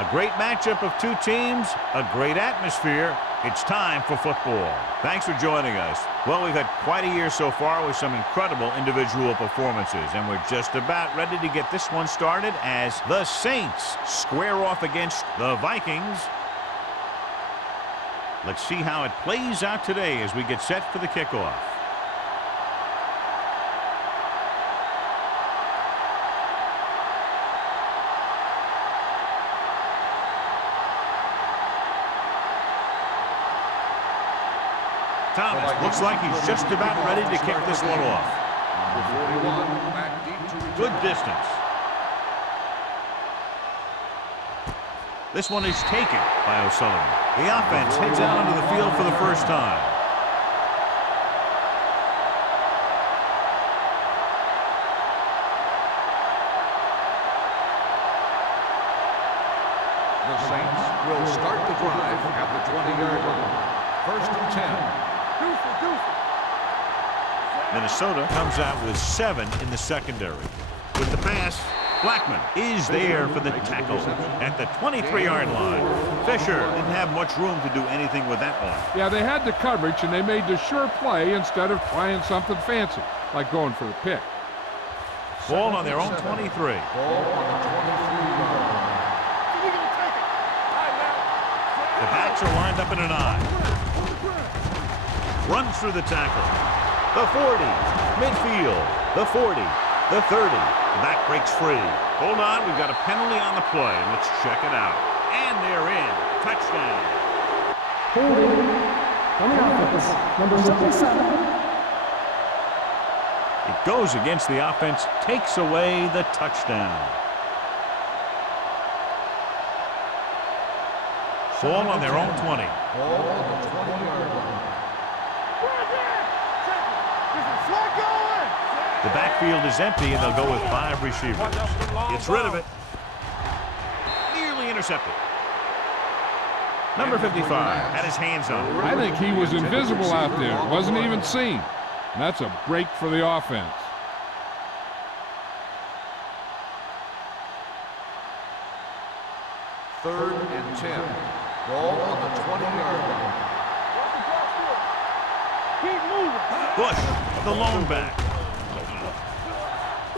A great matchup of two teams, a great atmosphere. It's time for football. Thanks for joining us. Well, we've had quite a year so far with some incredible individual performances, and we're just about ready to get this one started as the Saints square off against the Vikings. Let's see how it plays out today as we get set for the kickoff. Thomas looks like he's just about ready to kick this one off. Good distance. This one is taken by S11. The offense heads out onto the field for the first time. The Saints will start the drive at the 20-yard line. First and 10. Minnesota comes out with 7 in the secondary. With the pass, Blackman is there for the tackle at the 23-yard line. Fisher didn't have much room to do anything with that one. Yeah, they had the coverage, and they made the sure play instead of trying something fancy, like going for the pick. Ball on their own 23. Ball on the 23-yard line. The backs are lined up in an I. Runs through the tackle. The 40. Midfield. The 40. The 30. The back breaks free. Hold on, we've got a penalty on the play. Let's check it out. And they're in. Touchdown. Holding on the offense, number 77. It goes against the offense, takes away the touchdown. Ball on their own 20. Ball on the 20-yard line. The backfield is empty, and they'll go with 5 receivers. Gets rid of it. Nearly intercepted. Number 55 had his hands on it. I think he was invisible out there. Wasn't even seen. And that's a break for the offense. Third and 10. Ball on the 20-yard line. Bush, the lone back.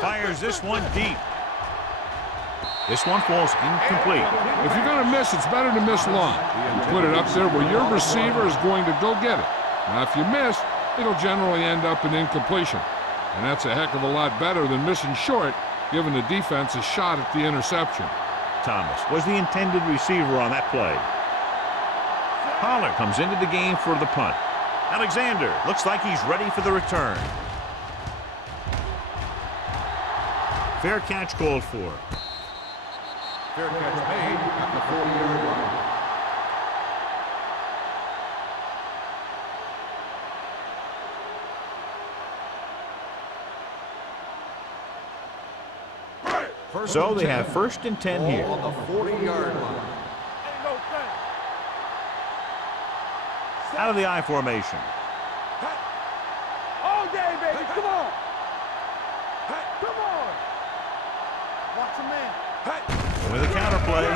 Fires this one deep. This one falls incomplete. If you're going to miss, it's better to miss long. You put it up there where your receiver is going to go get it. Now, if you miss, it'll generally end up in incompletion. And that's a heck of a lot better than missing short, giving the defense a shot at the interception. Thomas was the intended receiver on that play. Pollard comes into the game for the punt. Alexander looks like he's ready for the return. Fair catch called for. Fair catch made at the 40-yard line. So they have first and 10 here. On the 40-yard line. Out of the I formation. All day, baby. Come on. Come on. Watch a man. With a counter play.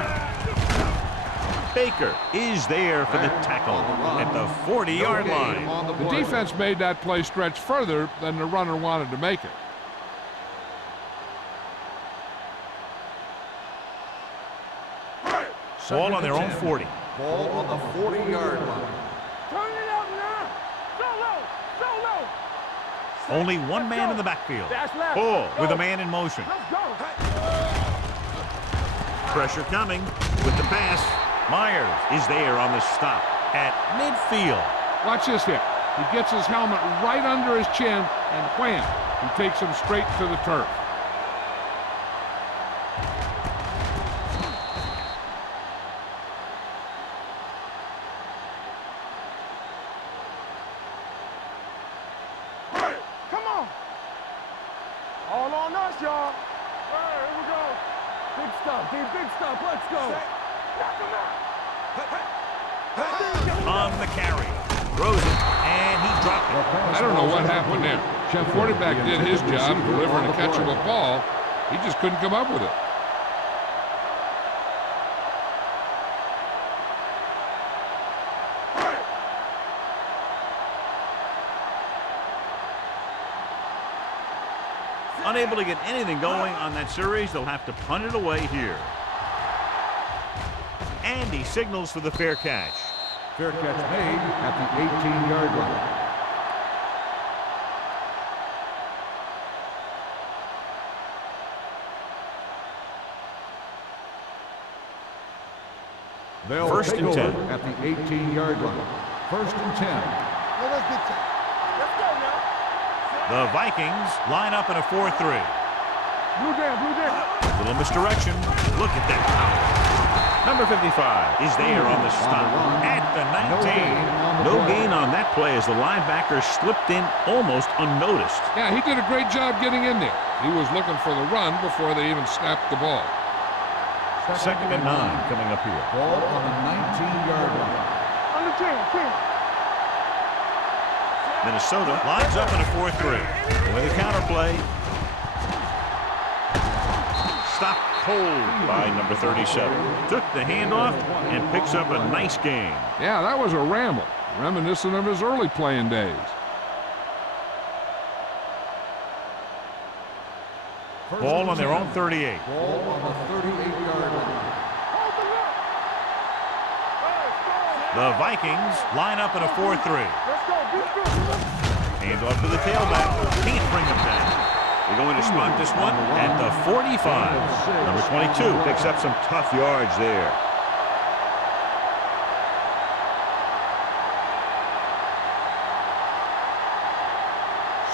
Baker is there for the tackle at the 40-yard line. The defense made that play stretch further than the runner wanted to make it. Ball on their own 40. Ball on the 40-yard line. Turn it up now. Solo. Only one man in the backfield. Ball with a man in motion. Let's go. Pressure coming with the pass. Myers is there on the stop at midfield. Watch this hit. He gets his helmet right under his chin, and wham, he takes him straight to the turf. Come on. All on us, y'all. All right, here we go. Big stuff, dude. Big stuff. Let's go. Knock him out. On the carry. Throws it, and he dropped it. I don't know what happened there. Chef quarterback did his job, delivering a catchable ball. He just couldn't come up with it. Unable to get anything going on that series, they'll have to punt it away here. And he signals for the fair catch. Fair catch made at the 18-yard line. They'll First take and over 10. at the 18-yard line. First and 10. Let's go now. The Vikings line up in a 4-3. Blue down. Little misdirection. Look at that power. Number 55 is there on the stop at the 19. No gain on that play as the linebacker slipped in almost unnoticed. Yeah, he did a great job getting in there. He was looking for the run before they even snapped the ball. Second and 9 coming up here. Ball on the 19-yard line. On the 10. Minnesota lines up in a 4-3. With a counter play. Stopped cold by number 37. Took the handoff and picks up a nice gain. Yeah, that was a ramble, reminiscent of his early playing days. Ball on their own 38. Ball on the 38-yard line. The Vikings line up in a 4-3. Let's go. Hands off to the tailback. Can't bring him down. They're going to spot this one at the 45. Number 22 picks up some tough yards there.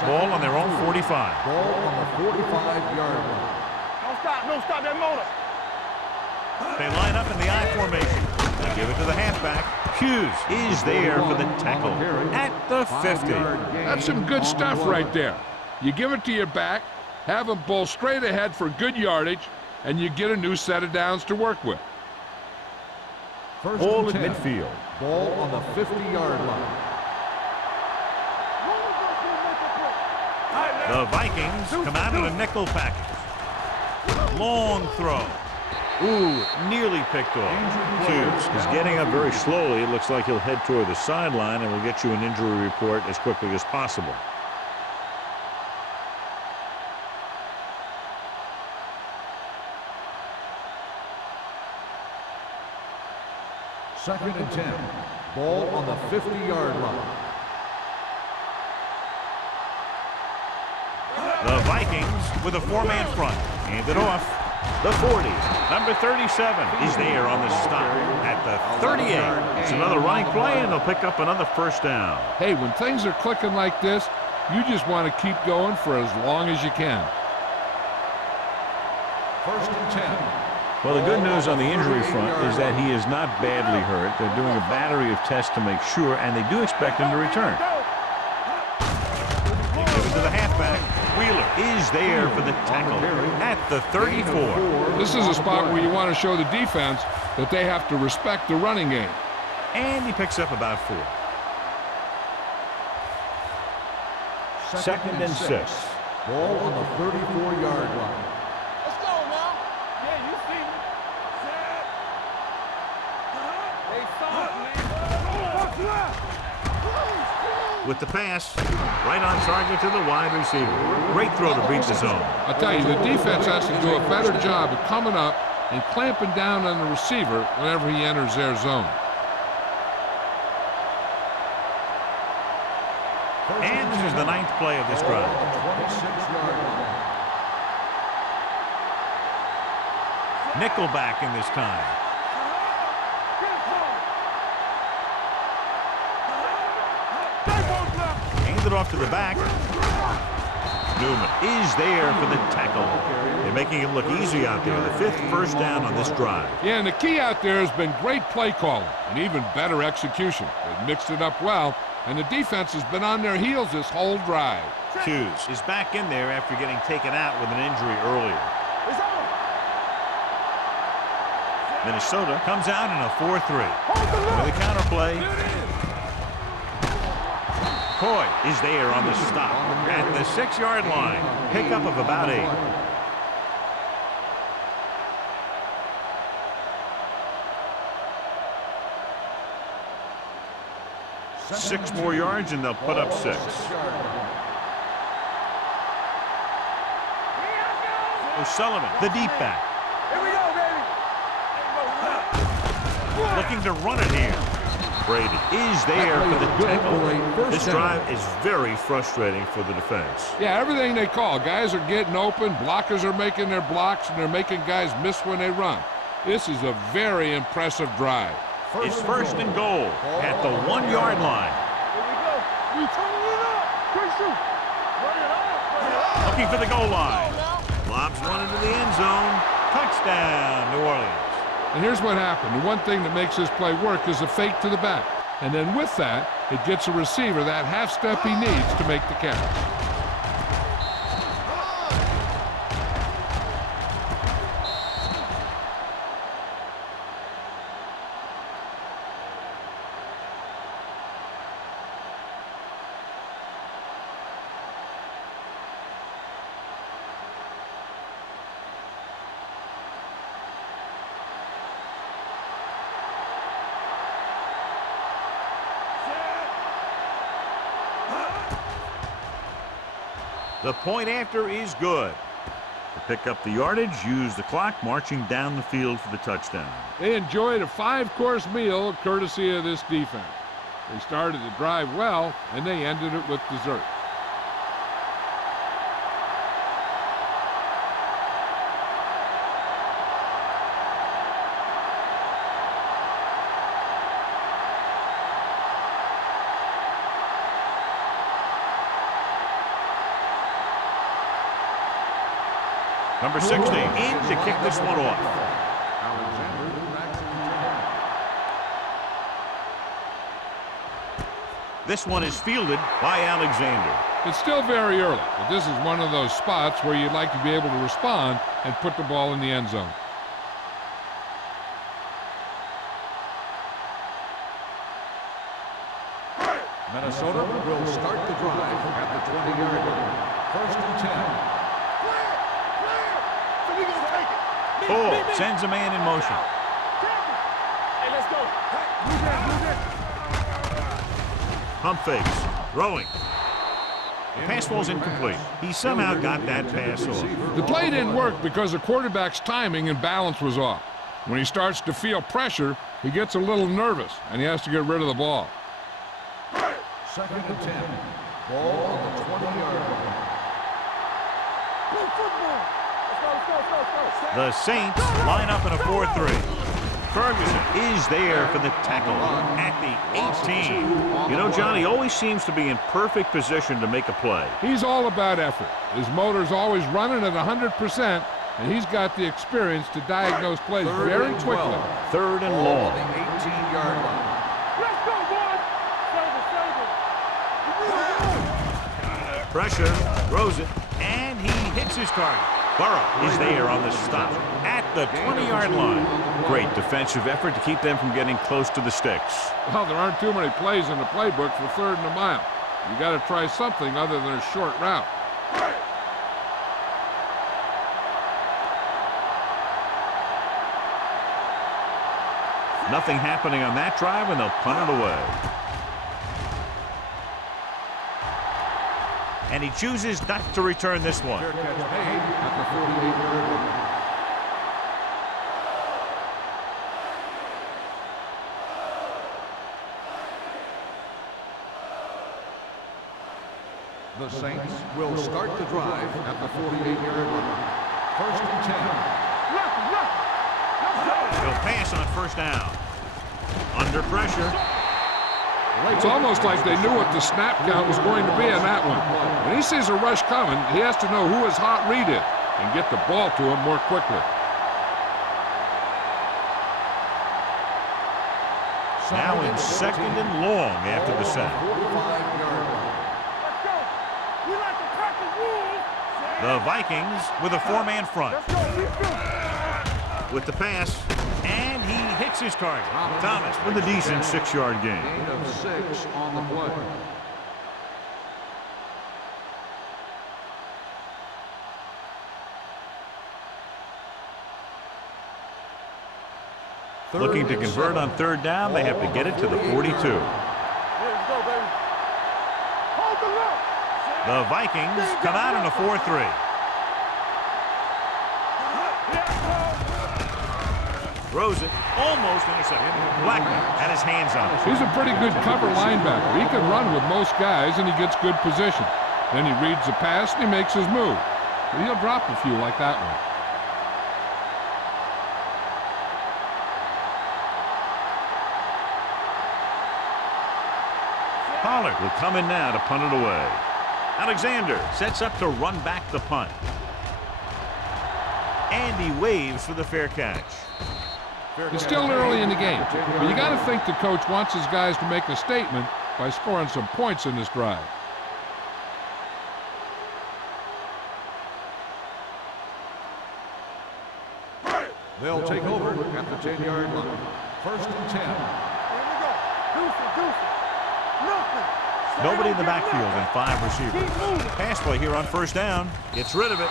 Ball on their own 45. Ball on the 45-yard line. Don't stop that motor. They line up in the I formation. They give it to the halfback. Hughes is there for the tackle at the 50. That's some good stuff right there. You give it to your back, have him bowl straight ahead for good yardage, and you get a new set of downs to work with. First Ball and at 10. midfield. Ball on the 50-yard line. The Vikings come out in a nickel package. Long throw. Ooh, nearly picked off. Hughes is getting up very slowly. It looks like he'll head toward the sideline, and we'll get you an injury report as quickly as possible. Second and 10. Ball on the 50-yard line. The Vikings with a four-man front. Hand it off. The 40. Number 37 is there on the stop at the 38. It's another running play, and they'll pick up another first down. Hey, when things are clicking like this, you just want to keep going for as long as you can. First and 10. Well, the good news on the injury front is that he is not badly hurt. They're doing a battery of tests to make sure, and they do expect him to return. They give it to the halfback. Wheeler is there for the tackle at the 34. This is a spot where you want to show the defense that they have to respect the running game. And he picks up about 4. Second and 6. Ball on the 34-yard line. Let's go now. Yeah, you see me. They soft, man. What's left? With the pass, right on target to the wide receiver. Great throw to beat the zone. I'll tell you, the defense has to do a better job of coming up and clamping down on the receiver whenever he enters their zone. And this is the 9th play of this drive. 26-yard line. Nickelback in this time. Hand it off to the back. Newman is there for the tackle. They're making it look easy out there. The 5th first down on this drive. Yeah, and the key out there has been great play calling and even better execution. They've mixed it up well, and the defense has been on their heels this whole drive. Hughes is back in there after getting taken out with an injury earlier. Minnesota comes out in a 4-3. With a counter play. Coy is there on the stop at the 6-yard line. Pickup of about 8. Six more yards and they'll put up 6. O'Sullivan, the deep back. Here we go, baby. Looking to run it here. Brady is there for the tackle. This drive is very frustrating for the defense. Yeah, everything they call. Guys are getting open, blockers are making their blocks, and they're making guys miss when they run. This is a very impressive drive. It's first and goal at the 1-yard line. Here we go. We turning it up. Christian. Run it up. Looking for the goal line. Lobs one into the end zone. Touchdown, New Orleans. And here's what happened. The one thing that makes this play work is a fake to the back. And then with that, it gets a receiver that half step he needs to make the catch. The point after is good. To pick up the yardage, use the clock marching down the field for the touchdown. They enjoyed a 5-course meal courtesy of this defense. They started the drive well, and they ended it with dessert. Number 16 in to kick this one off. This one is fielded by Alexander. It's still very early, but this is one of those spots where you'd like to be able to respond and put the ball in the end zone. Minnesota will start the drive at the 20-yard line. First and 10. Bull sends a man in motion. Hey, let's go. Pump fakes. Throwing. The pass ball's incomplete. He somehow got that pass off. The play didn't work because the quarterback's timing and balance was off. When he starts to feel pressure, he gets a little nervous, and he has to get rid of the ball. Second and 10. Ball on the 20-yard line. Play football. Let's go. The Saints line up in a 4-3. Ferguson is there for the tackle at the 18. You know, John, he always seems to be in perfect position to make a play. He's all about effort. His motor's always running at 100%, and he's got the experience to diagnose plays very quickly. Third and Ball long. on the 18-yard line. Let's go, boys. Save it. Pressure, throws it, and he hits his target. Burrow is there on the stop at the 20-yard line. Great defensive effort to keep them from getting close to the sticks. Well, there aren't too many plays in the playbook for 3rd and a mile. You got to try something other than a short route. Nothing happening on that drive, and they'll punt it away. And he chooses not to return this one. Fair catch made at the 48-yard line. The Saints will start the drive at the 48-yard line. First and 10. He'll pass on first down. Under pressure. It's almost like they knew what the snap count was going to be on that one. When he sees a rush coming, he has to know who his hot read is and get the ball to him more quickly. Now in second and long after the sack. 45-yard line. Let's go. We like to crack the rules. The Vikings with a 4-man front. Let's go. With the pass, and he hits his target. Thomas with a decent 6-yard gain. Gain of 6 on the play. Looking to convert on third down, they have to get it to the 42. Let's go, baby. Hold the look. The Vikings come out in a 4-3. Throws it, almost intercepted. Blackman had his hands on it. He's a pretty good cover linebacker. He can run with most guys, and he gets good position. Then he reads the pass, and he makes his move. But he'll drop a few like that one. Pollard will come in now to punt it away. Alexander sets up to run back the punt. And he waves for the fair catch. It's still early in the game, but you got to think the coach wants his guys to make a statement by scoring some points in this drive. They'll take over at the 10-yard line. First and 10. Here we go. Deuce it. Nothing. Nobody in the backfield and 5 receivers. Pass play here on first down. Gets rid of it.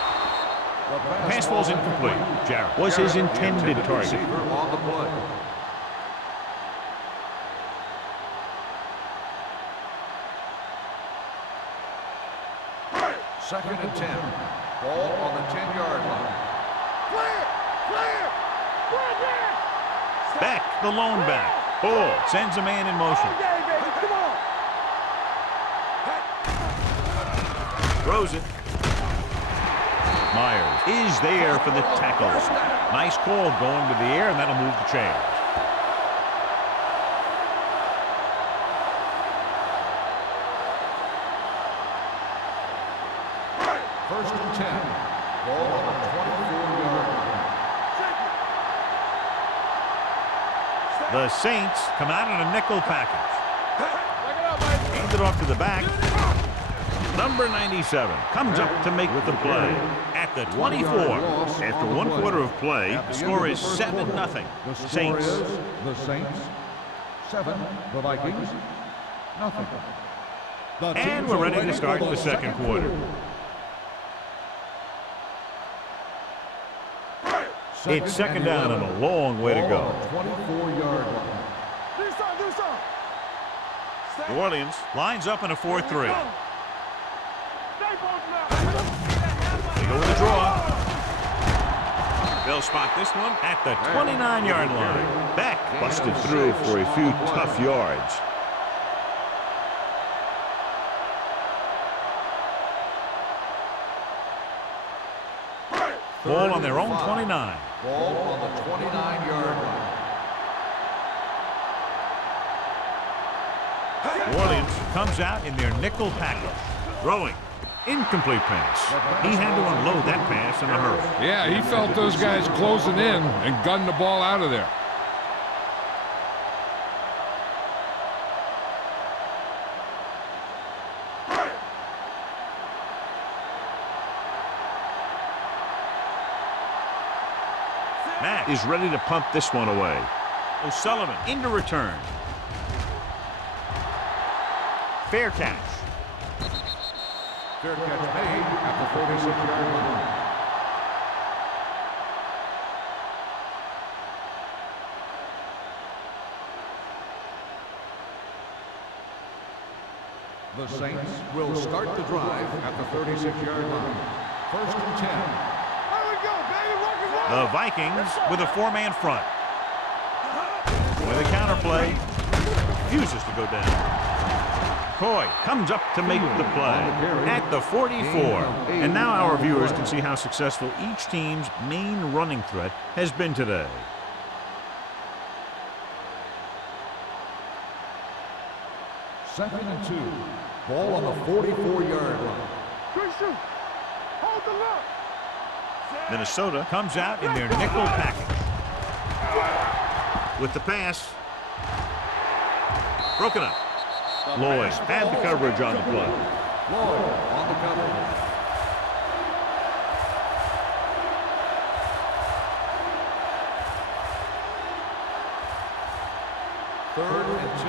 Pass ball's incomplete. Jarrett was his intended target. Receiver on the play. Second and 10. Ball on the 10-yard line. Clear. Beck, the lone back. Bull sends a man in motion. Okay, baby, come on. Throws it. Myers is there for the tackle. Nice call going to the air, and that'll move the chains. First and 10. Ball on the 24-yard line. The Saints come out in a nickel package. Hand it off to the back. Number 97 comes up to make the play at the 24. After 1 quarter of play, the score is 7-0. The score Saints. is the Saints 7, the Vikings nothing. And we're ready to start the second quarter. It's second down and a long way to go. 24-yard line. Do some. New Orleans lines up in a 4-3. They go with the draw. They'll spot this one at the 29-yard line. Beck busted through for a few tough yards. Ball on their own 29. Ball on the 29-yard line. New Orleans comes out in their nickel package. Throwing. Incomplete pass. He had to unload that pass in a hurry. Yeah, he felt those guys closing in and gunned the ball out of there. Matt is ready to punt this one away. O'Sullivan into return. Fair catch. Fair catch made at the 46-yard line. The Saints will start the drive at the 36-yard line. First and 10. There we go, baby. Rock and roll. The Vikings with a 4-man front. With a counterplay. Refuses to go down. Coy comes up to make the play at the 44. And now our viewers can see how successful each team's main running threat has been today. Second and 2. Ball on the 44-yard line. Good shoot. Hold the look. Minnesota comes out in their nickel package. With the pass. Broken up. Lloyd had the coverage on the play. Lloyd on the cover. Third and 2.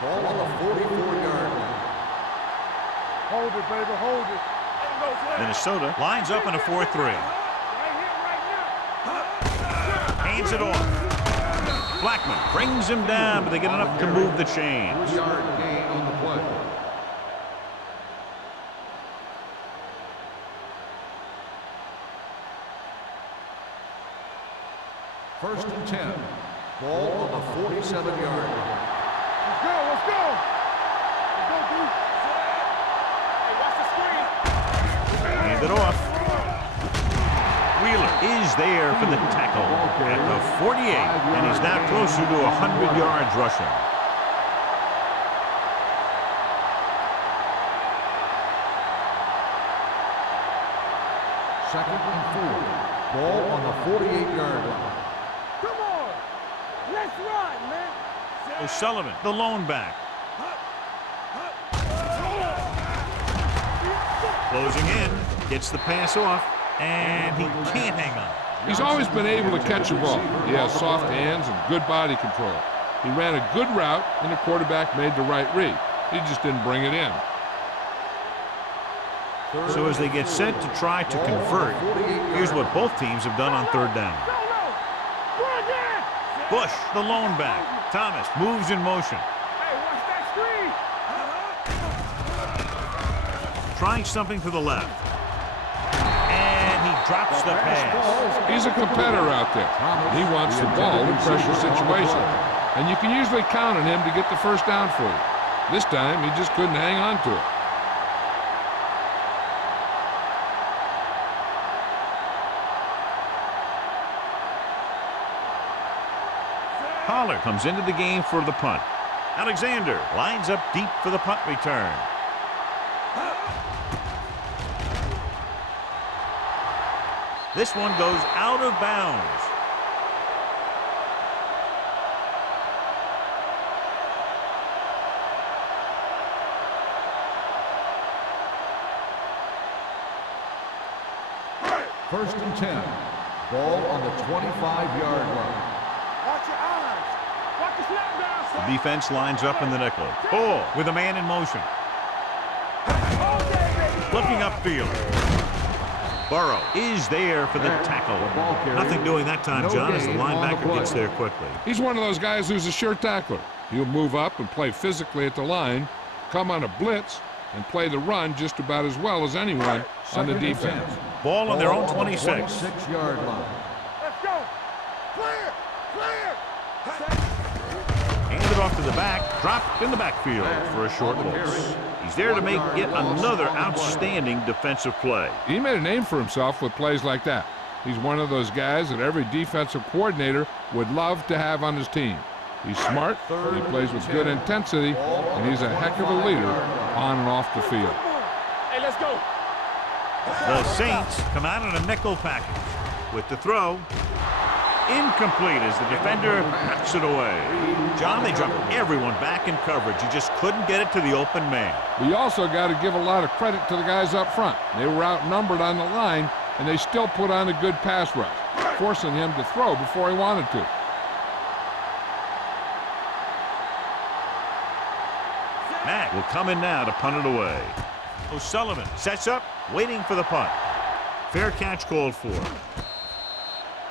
Ball on the 44-yard line. Hold it, baby. Hold it. Minnesota lines up in a 4-3. Hands it off. Blackman brings him down, but they get enough to move the chains. 3-yard gain on the play. First and 10. Ball on the 47-yard line. Let's go, let's go. Let's go, dude. Hey, watch the screen. Hand it off. Wheeler is there for the tackle at the 48, and he's now closer to 100 yards rushing. Second and 4. Ball on the 48-yard line. Come on. Let's run, man. O'Sullivan, the lone back. Closing in, gets the pass off, and he can't hang on. He's always been able to catch a ball. He has soft hands and good body control. He ran a good route, and the quarterback made the right read. He just didn't bring it in. So as they get set to try to convert, here's what both teams have done on third down. Bush, the lone back. Thomas moves in motion. Hey, watch that screen. Trying something to the left. And he drops the pass. He's a competitor out there. He wants the ball in pressure situations. And you can usually count on him to get the first down for you. This time, he just couldn't hang on to it. Pollard comes into the game for the punt. Alexander lines up deep for the punt return. This one goes out of bounds. First and 10. Ball on the 25-yard line. Watch your eyes. Watch the snap down. The defense lines up in the nickel. Bull with a man in motion. Looking upfield. Burrow is there for the tackle. Nothing doing that time, John, as the linebacker gets there quickly. He's one of those guys who's a sure tackler. He'll move up and play physically at the line, come on a blitz, and play the run just about as well as anyone on the defense. Ball on their own 26. 26-yard line. Let's go. Clear. Clear. Handed off to the back, dropped in the backfield for a short loss. He's there to make yet another outstanding defensive play. He made a name for himself with plays like that. He's one of those guys that every defensive coordinator would love to have on his team. He's smart, he plays with good intensity, and he's a heck of a leader on and off the field. Hey, let's go. The Saints come out in a nickel package with the throw. Incomplete as the defender knocks it away. John, they dropped everyone back in coverage. You just couldn't get it to the open man. We also got to give a lot of credit to the guys up front. They were outnumbered on the line, and they still put on a good pass rush, forcing him to throw before he wanted to. Mack will come in now to punt it away. O'Sullivan sets up, waiting for the punt. Fair catch called for.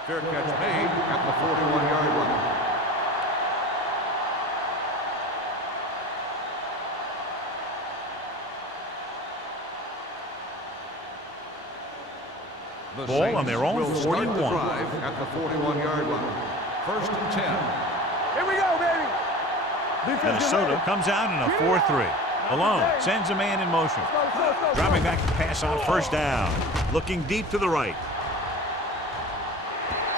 Fair catch made at the 41-yard line. The Ball Saints on their own will start the 41. drive at the 41-yard line. First and 10. Here we go, baby. Defense, Minnesota comes out in a 4-3. Malone sends a man in motion. Dropping back to pass on first down. Looking deep to the right.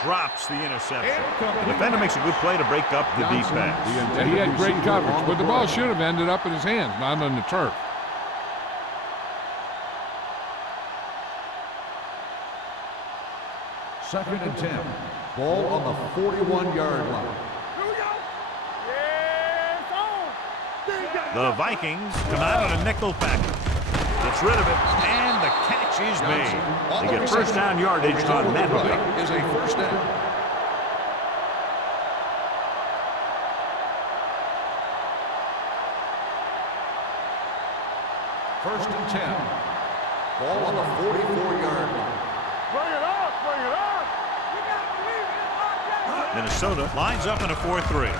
Drops the interception. The defender makes a good play to break up the defense. He had great coverage, but the ball should have ended up in his hands, not on the turf. Second and 10. Ball on the 41-yard line. Here we go. Yes, on. The Vikings come out on a nickel package. Gets rid of it, and the catch is made. They get first down yardage on that play. Is a first down. First and 10. Ball on the 44-yard line. Bring it up, bring it up. You gotta believe it. Minnesota lines up in a 4-3.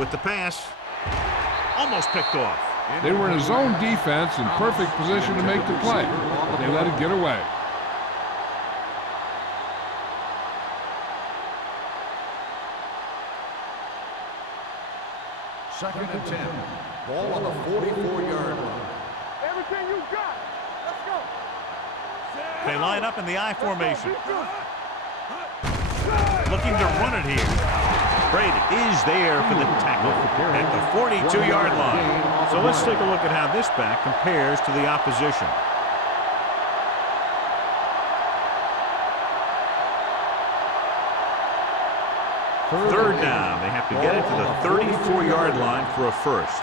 With the pass, almost picked off. They were in a zone defense in perfect position to make the play, but they let it get away. Ball on the 44-yard line. Everything you got. Let's go. They line up in the I formation. Looking to run it here. Brady is there for the tackle at the 42-yard line. So let's take a look at how this back compares to the opposition. Third down. They have to get it to the 34-yard line for a first.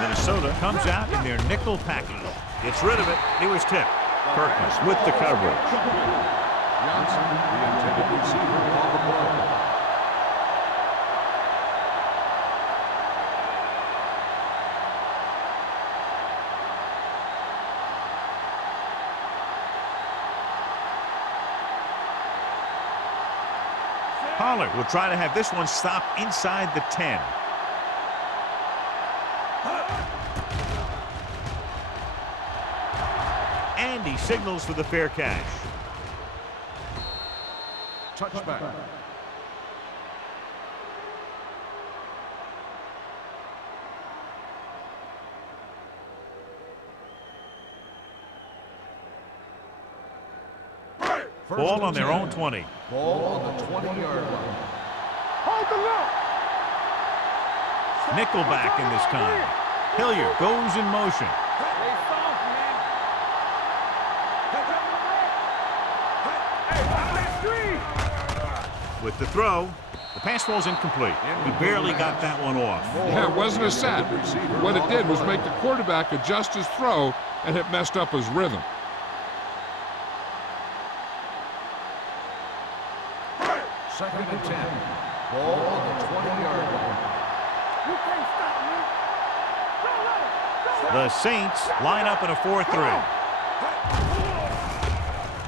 Minnesota comes out in their nickel package. Gets rid of it. He was tipped. Kirkman with the coverage. Johnson, the intended receiver, on the play. Pollard will try to have this one stop inside the 10. And he signals for the fair catch. Touchback. Ball on their own 20. Ball on the 20-yard line. Hold the look. Nickelback in this time. Hilliard goes in motion. Stay soft, man. Hey, out that screen. With the throw, the pass falls incomplete. He barely got that one off. Yeah, it wasn't a set. What it did was make the quarterback adjust his throw, and it messed up his rhythm. Second and 10. Ball on the 20-yard line. You can't stop me. Don't let him. The Saints line up in a 4-3.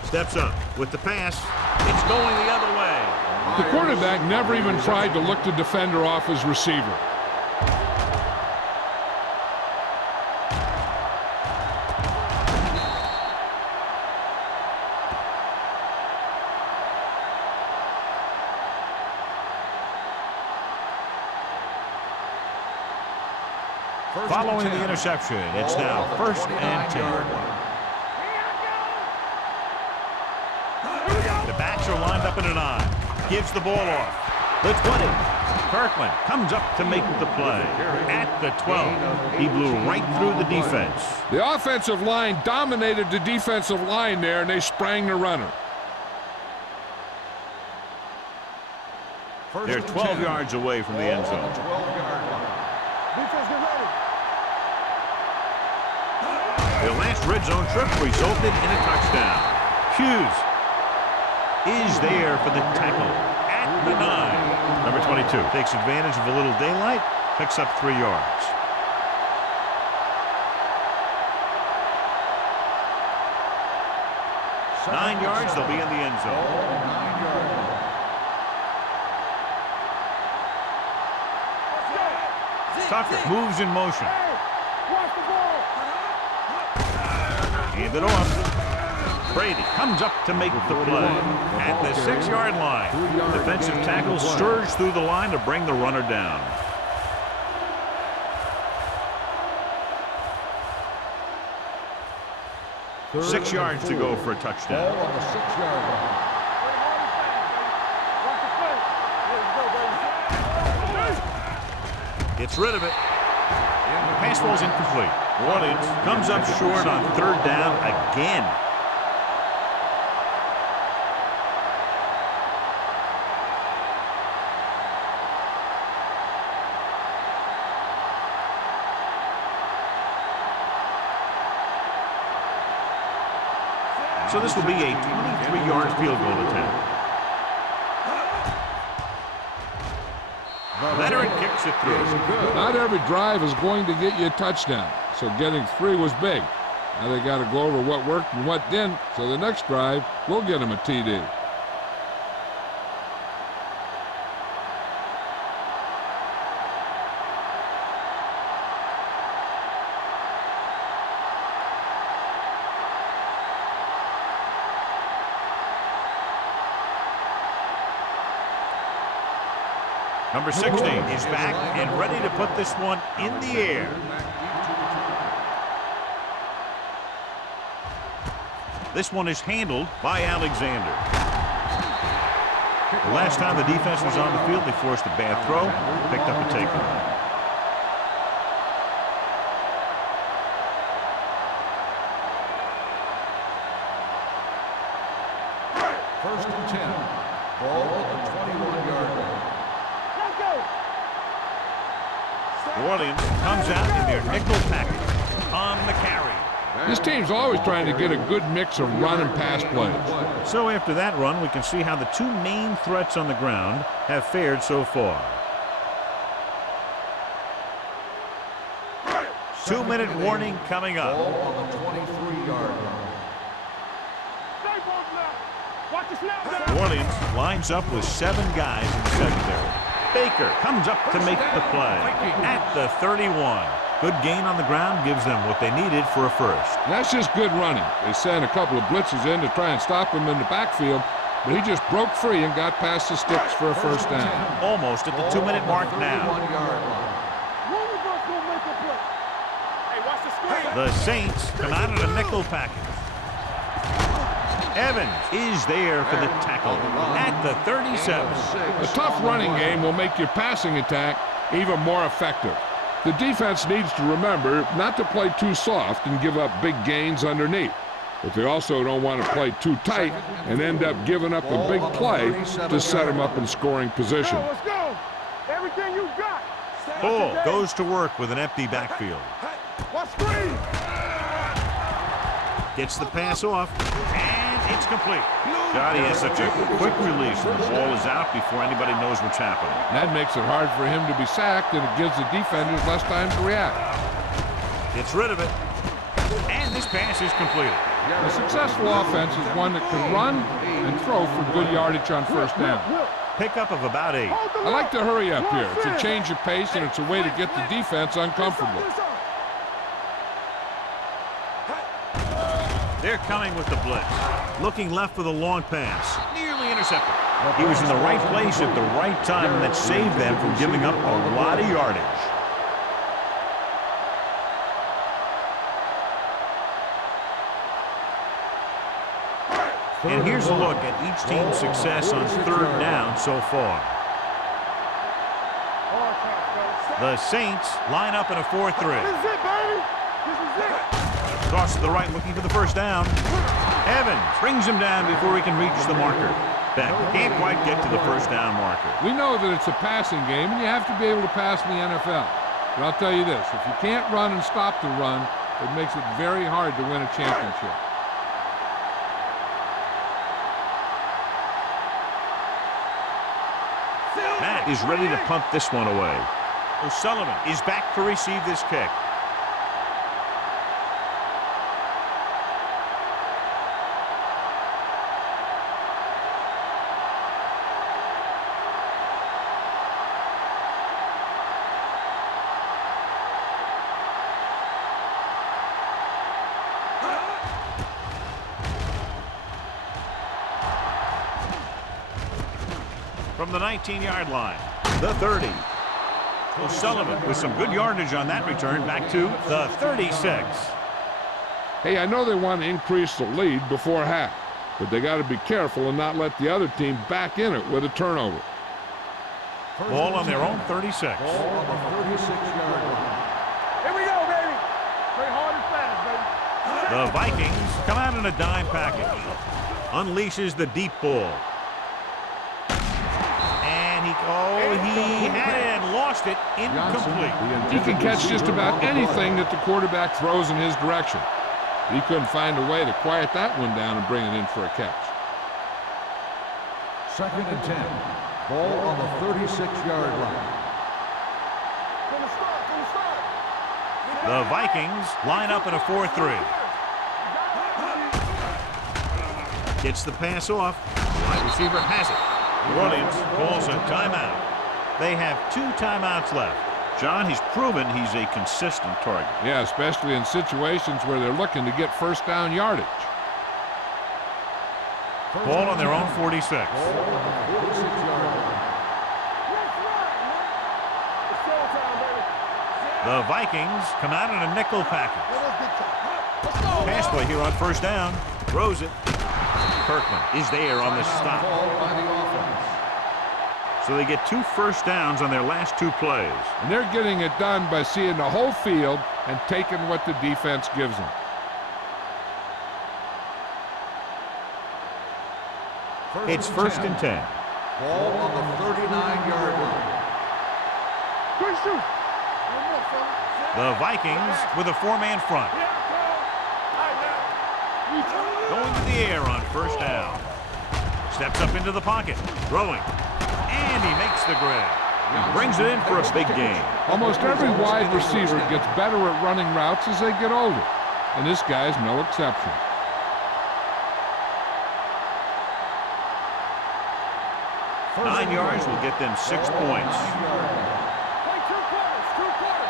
Steps up with the pass. It's going the other way. The quarterback never even tried to look the defender off his receiver. Following the interception, it's now 1st and 10. The backs are lined up in an I. Gives the ball off. The 20. Kirkland comes up to make the play. At the 12, he blew right through the defense. The offensive line dominated the defensive line there, and they sprang the runner. They're 12 yards away from the end zone. 12-yard line. Defense, get ready. Their last red zone trip resulted in a touchdown. Hughes is there for the tackle at the 9. Number 22 takes advantage of a little daylight, picks up 3 yards. Nine yards, they'll be in the end zone. 9-yard line. Tucker moves in motion. Hey, watch the ball. Hand it off. Brady comes up to make the play. At the 6-yard line, defensive tackle surge through the line to bring the runner down. Third 6 yards and to go 4. for a Ball touchdown. on the 6-yard line. Watch the play. Let's go, baby. Gets rid of it. The pass ball's incomplete. New Orleans comes up short on 3rd down again. So this will be a 23-yard field goal attempt. Veteran kicks it through. Not every drive is going to get you a touchdown, so getting 3 was big. Now they got to go over what worked and what didn't, so the next drive will get them a TD. Number 16 is back and ready to put this one in the air. This one is handled by Alexander. The last time the defense was on the field, they forced a bad throw, picked up a takeaway. First and 10. Ball at the 21-yard line. Let's go. New Orleans comes out in their nickel package on the carry. This team's always trying to get a good mix of run and pass plays. So after that run, we can see how the two main threats on the ground have fared so far. 2-minute warning coming up. Ball on the 23-yard line. Stay both left. Watch the snap down. New Orleans lines up with 7 guys in the secondary. Baker comes up to make the play at the 31. Good gain on the ground gives them what they needed for a first. That's just good running. They sent a couple of blitzes in to try and stop him in the backfield, but he just broke free and got past the sticks for a first down. Almost at the 2-minute mark now. One of us gonna make a play. Hey, watch the screen. The Saints come out in a nickel package. Evans is there for the tackle at the 37. A tough running game will make your passing attack even more effective. The defense needs to remember not to play too soft and give up big gains underneath. But they also don't want to play too tight and end up giving up a big play to set them up in scoring position. Let's go. Everything you got. Bull goes to work with an empty backfield. Watch screen. Gets the pass off, and it's complete. God, he has such a quick release when the ball is out before anybody knows what's happening. That makes it hard for him to be sacked, and it gives the defenders less time to react. Gets rid of it, and this pass is completed. A successful offense is one that can run and throw for good yardage on first down. Pickup of about 8. I like to hurry up here. It's a change of pace, and it's a way to get the defense uncomfortable. They're coming with the blitz. Looking left for the long pass. Nearly intercepted. He was in the right place at the right time, and that saved them from giving up a lot of yardage. And here's a look at each team's success on third down so far. The Saints line up in a 4-3. This is it, baby. This is it. Cross to the right, looking for the first down. Evans brings him down before he can reach the marker. Beck can't quite get to the first down marker. We know that it's a passing game, and you have to be able to pass in the NFL. But I'll tell you this, if you can't run and stop the run, it makes it very hard to win a championship. Matt is ready to punt this one away. O'Sullivan is back to receive this kick. From the 19-yard line, the 30. O'Sullivan with some good yardage on that return back to the 36. Hey, I know they want to increase the lead before half, but they got to be careful and not let the other team back in it with a turnover. Ball on their own 36. Ball on the 36-yard line. Here we go, baby. Play hard and fast, baby. The Vikings come out in a dime package. Unleashes the deep ball. He had it and lost it. Incomplete. He can catch just about anything that the quarterback throws in his direction. He couldn't find a way to quiet that one down and bring it in for a catch. Second and 10. Ball on the 36-yard line. Gonna start. The Vikings line up in a 4-3. Gets the pass off. Wide receiver has it. New Orleans calls a timeout. They have 2 timeouts left. John, he's proven he's a consistent target. Yeah, especially in situations where they're looking to get first down yardage. Ball on their own 46. Ball on the 46-yard line. The Vikings come out in a nickel package. Pass play here on first down. Throws it. Kirkland is there on the stop. So they get 2 first downs on their last 2 plays. And they're getting it done by seeing the whole field and taking what the defense gives them. It's first and 10. Ball on the 39-yard line. The Vikings with a 4-man front. Going to the air on first down. Steps up into the pocket. Throwing. And he makes the grab. He brings it in for a big gain. Almost every wide receiver gets better at running routes as they get older. And this guy's no exception. Nine yards will get them 6 points.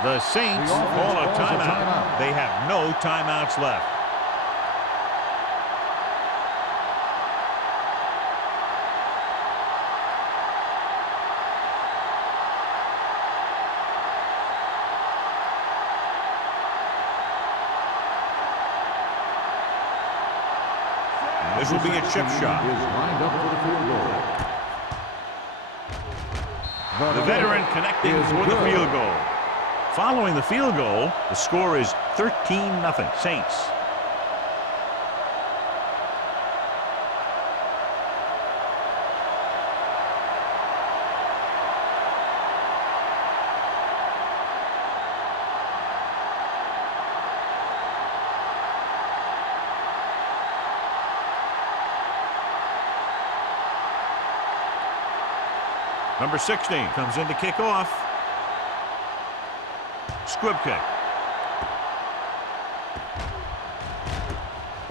The Saints call a timeout. They have no timeouts left. This will be a chip shot. The veteran connecting for the field goal. Following the field goal, the score is 13-0 Saints. Number 16 comes in to kick off. Squib kick.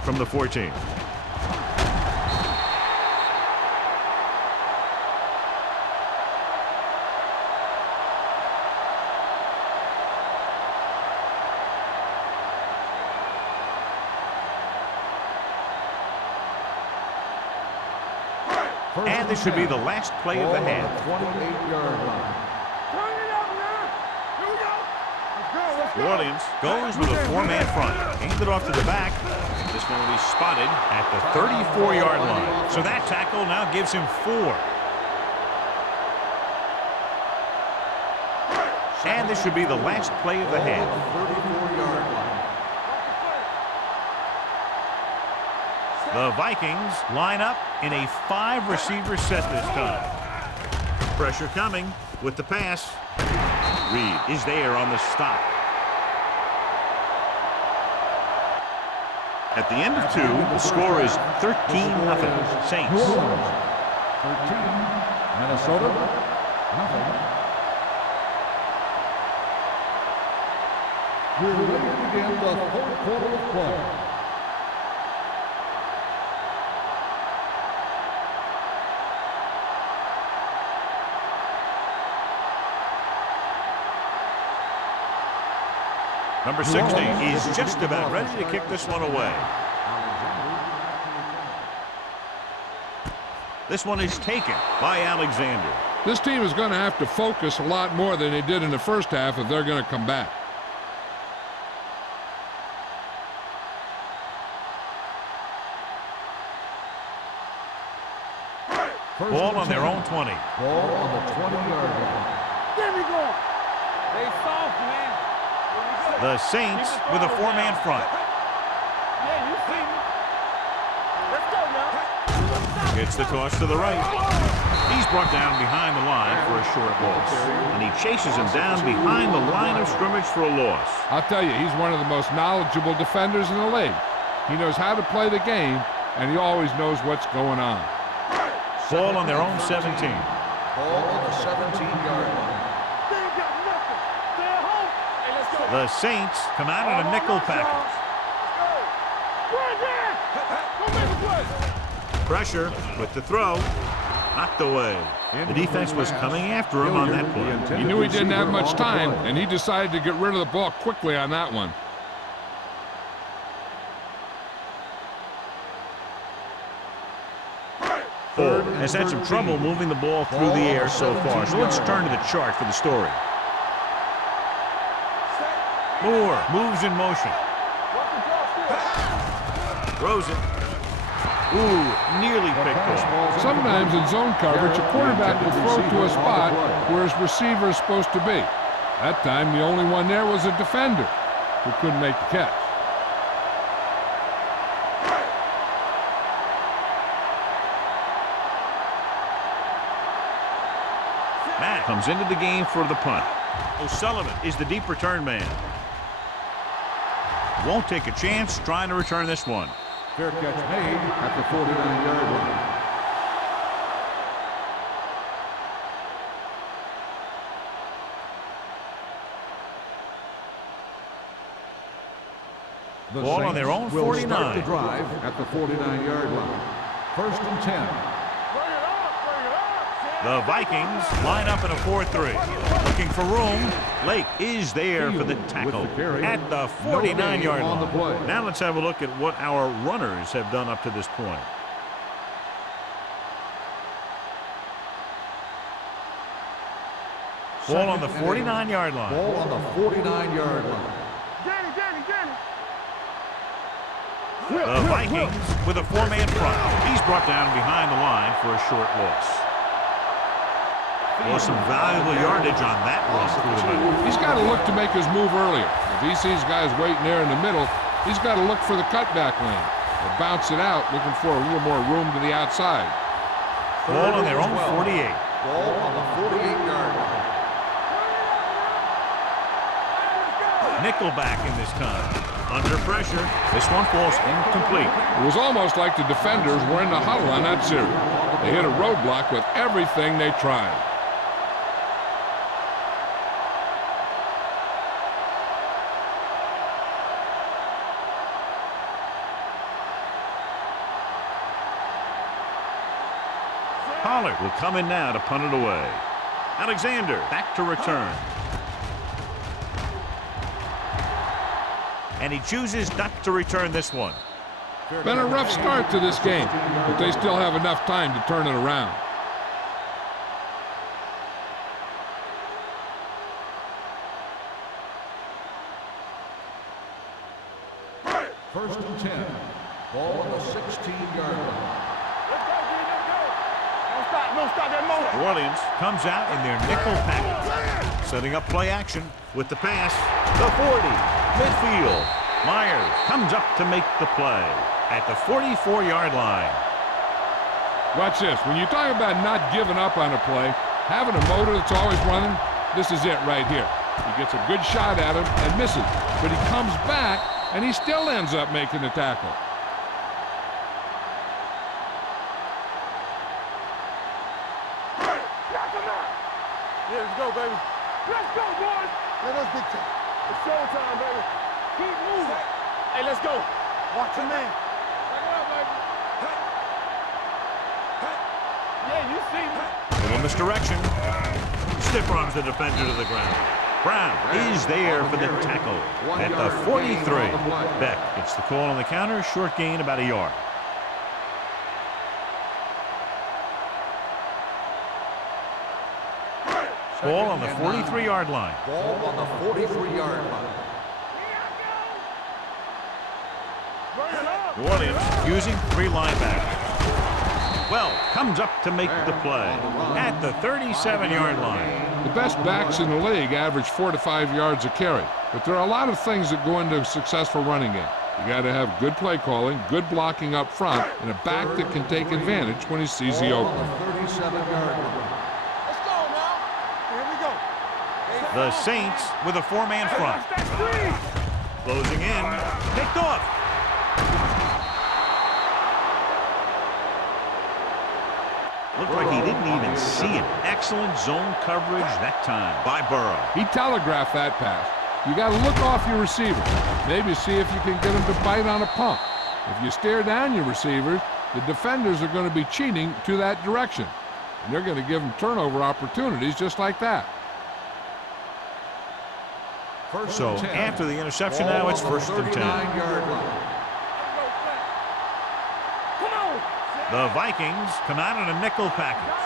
From the 14. And this should be the last play of the half. 28-yard line. New Orleans goes with a 4-man front. Hand it off to the back. This one will be spotted at the 34-yard line. So that tackle now gives him 4. And this should be the last play of the half. 34-yard line. The Vikings line up in a 5-receiver set this time. Pressure coming with the pass. Reed is there on the stop. At the end of 2, the score is 13-0 Saints. 13, Minnesota, nothing. We're ready to begin the 4th quarter of play. Number 60 is just about ready to kick this one away. This one is taken by Alexander. This team is going to have to focus a lot more than they did in the first half if they're going to come back. Ball on their own 20. Ball on the 20-yard line. There we go. They soft, man. The Saints with a 4-man front. Yeah, you see me. Let's go now. Gets the toss to the right. He's brought down behind the line for a short loss. And he chases him down behind the line of scrimmage for a loss. I'll tell you, he's one of the most knowledgeable defenders in the league. He knows how to play the game, and he always knows what's going on. Ball on their own 17. Ball on the 17-yard line. The Saints come out in a nickel package. Pressure with the throw. Knocked away. The defense was coming after him on that play. He knew he didn't have much time, and he decided to get rid of the ball quickly on that one. Ford has had some trouble moving the ball through the air so far, so let's turn to the chart for the story. Moore moves in motion. Throws it. Ooh, nearly picked off. Sometimes in zone coverage, a quarterback will throw to a spot where his receiver is supposed to be. That time, the only one there was a defender who couldn't make the catch. Matt comes into the game for the punt. O'Sullivan is the deep return man. Won't take a chance trying to return this one. Fair catch made at the 49-yard line. The Ball on their own Saints will 49. start the drive at the 49-yard line. 1st and 10. The Vikings line up in a 4-3. Looking for room. Lake is there for the tackle at the 49-yard line. Now let's have a look at what our runners have done up to this point. Ball on the 49-yard line. Ball on the 49-yard line. The Vikings with a 4-man front. He's brought down behind the line for a short loss. Well, some valuable yardage on that loss through the middle. He's got to look to make his move earlier. If he sees guys waiting there in the middle, he's got to look for the cutback lane or bounce it out, looking for a little more room to the outside. Ball on their own 48. Ball on the 48-yard line. Nickelback in this time. Under pressure. This one falls incomplete. It was almost like the defenders were in the huddle on that series. They hit a roadblock with everything they tried. Pollard will come in now to punt it away. Alexander back to return. And he chooses not to return this one. Been a rough start to this game, but they still have enough time to turn it around. First and 10. Ball on the 16-yard line. Don't stop that motion. New Orleans comes out in their nickel package. Setting up play action with the pass. The 40. Midfield. Myers comes up to make the play at the 44-yard line. Watch this. When you talk about not giving up on a play, having a motor that's always running, this is it right here. He gets a good shot at him and misses, but he comes back and he still ends up making the tackle. Yeah, let's go, baby. Let's go, boys. Let us get time. It's showtime, baby. Keep moving. Hey, let's go. Watch your man. Check it out, baby. Yeah, you see me. Little misdirection. Stiff arms the defender to the ground. Brown is there for the tackle at the 43. Beck gets the call on the counter. Short gain, about a yard. Ball on the 43-yard line. Ball on the 43-yard line. New Orleans using 3 linebackers. Well, comes up to make the play at the 37-yard line. The best backs in the league average 4 to 5 yards a carry, but there are a lot of things that go into a successful running game. You got to have good play calling, good blocking up front, and a back that can take advantage when he sees the opening. 37-yard line. The Saints with a 4-man front. Closing in. Picked off. Looked like he didn't even see it. Excellent zone coverage that time by Burrow. He telegraphed that pass. You got to look off your receiver. Maybe see if you can get him to bite on a pump. If you stare down your receivers, the defenders are going to be cheating to that direction. And they're going to give them turnover opportunities just like that. So after the interception now, it's 1st and 10. The Vikings come out in a nickel package.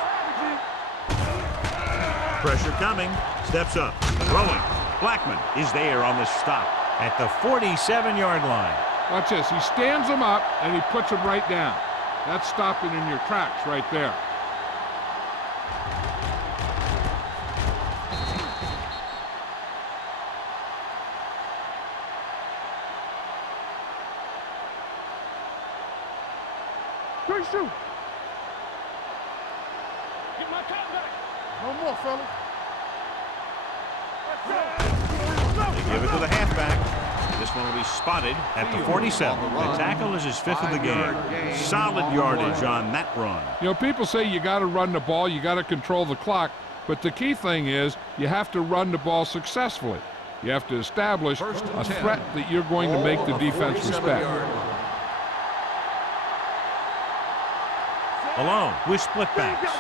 Pressure coming. Steps up. Throwing. Blackman is there on the stop at the 47-yard line. Watch this. He stands them up, and he puts them right down. That's stopping in your tracks right there. Great shoot. Get my top back. No more, fella. They give it to the halfback. This one will be spotted at the 47. The tackle is his 5th of the game. Solid yardage on that run. You know, people say you got to run the ball, you got to control the clock, but the key thing is you have to run the ball successfully. You have to establish a threat that you're going to make the defense respect. Alone with split backs.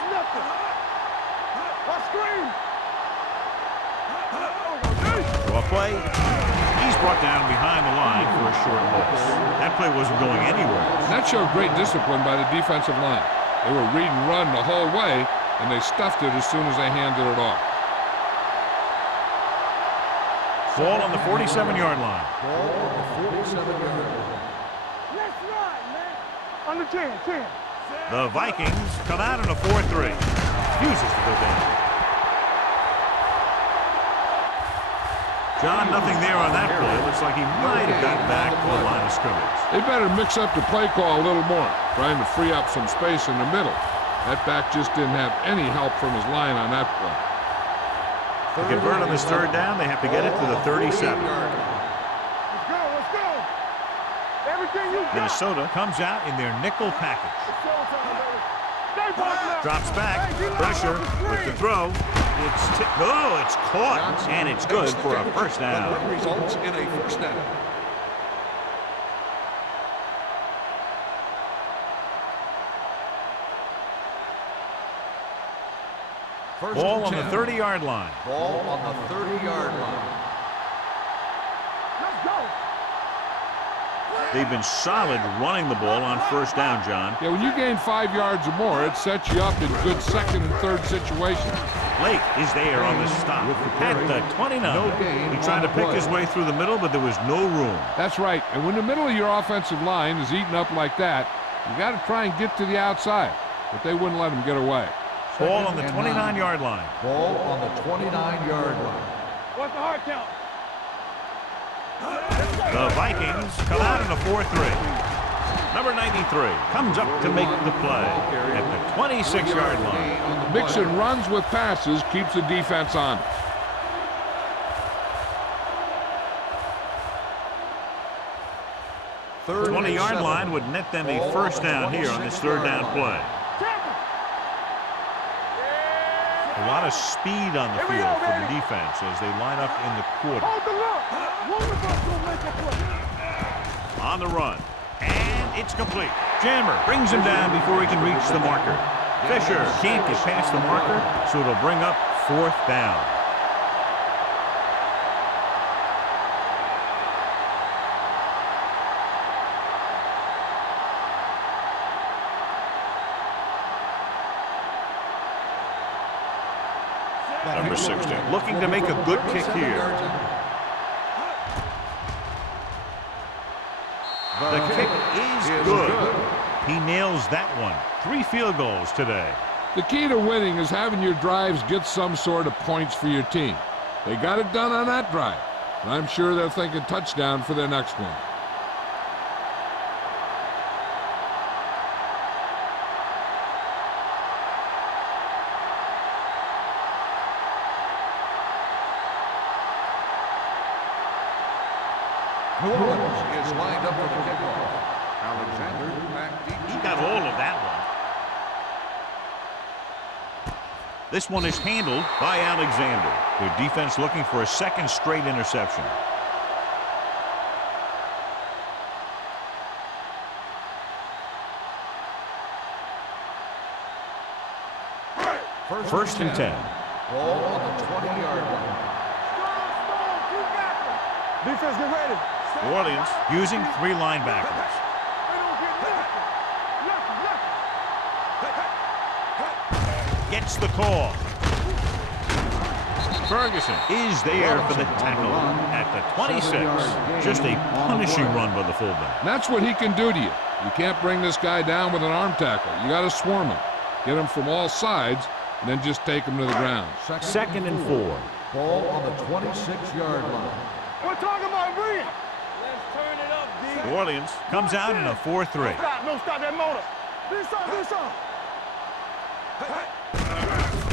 Draw play. He's brought down behind the line for a short loss. That play wasn't going anywhere. And that showed great discipline by the defensive line. They were read and run the whole way, and they stuffed it as soon as they handed it off. Ball on the 47-yard line. Ball on the 47-yard line. Let's run, man. On the 10. The Vikings come out in a 4-3. Refuses to go down. John, nothing there on that play. Looks like he might have gotten back to the line of scrimmage. They better mix up the play call a little more, trying to free up some space in the middle. That back just didn't have any help from his line on that play. To convert on this 3rd down, they have to get it to the 37. Let's go. Everything you got. Minnesota comes out in their nickel package. It's showtime, baby. Stay focused. Drops back, pressure with the throw. It's caught, and it's good for a first down. That results in a first down. Ball on the 30-yard line. Ball on the 30-yard line. Let's go. They've been solid running the ball on first down, John. Yeah, when you gain 5 yards or more, it sets you up in good 2nd and 3rd situations. Lake is there on the stop at the 29. He tried to pick his way through the middle, but there was no room. That's right. And when the middle of your offensive line is eaten up like that, you got to try and get to the outside. But they wouldn't let him get away. Ball on the 29-yard line. Ball on the 29-yard line. What's the hard count? The Vikings come out in a 4-3. Number 93 comes up to make the play at the 26-yard line. Mixing runs with passes keeps the defense on. The 20-yard line would net them a first down here on this 3rd down play. A lot of speed on the field for the defense as they line up in the quarter. Hold the look. One of us will make a play. On the run. And it's complete. Jammer brings him down before he can reach the marker. Fisher can't get past the marker, so it'll bring up 4th down. Number 16 looking to make a good kick here. The kick is good. He nails that one. 3 field goals today. The key to winning is having your drives get some sort of points for your team. They got it done on that drive. And I'm sure they're thinking touchdown for their next one. New Orleans is lined up for the kickoff. Alexander back deep. He got all of that one. This one is handled by Alexander. Their defense looking for a 2nd straight interception. First and 10. Ball on the 20-yard line. Defense, get ready. New Orleans using 3 linebackers. Gets the call. Ferguson is there for the tackle at the 26. Just a punishing run by the fullback. And that's what he can do to you. You can't bring this guy down with an arm tackle. You got to swarm him. Get him from all sides, and then just take him to the ground. Second and 4. Ball on the 26-yard line. We're talking about bringing. Let's turn it up, D. New Orleans comes out in a 4-3. Stop that motor. This on.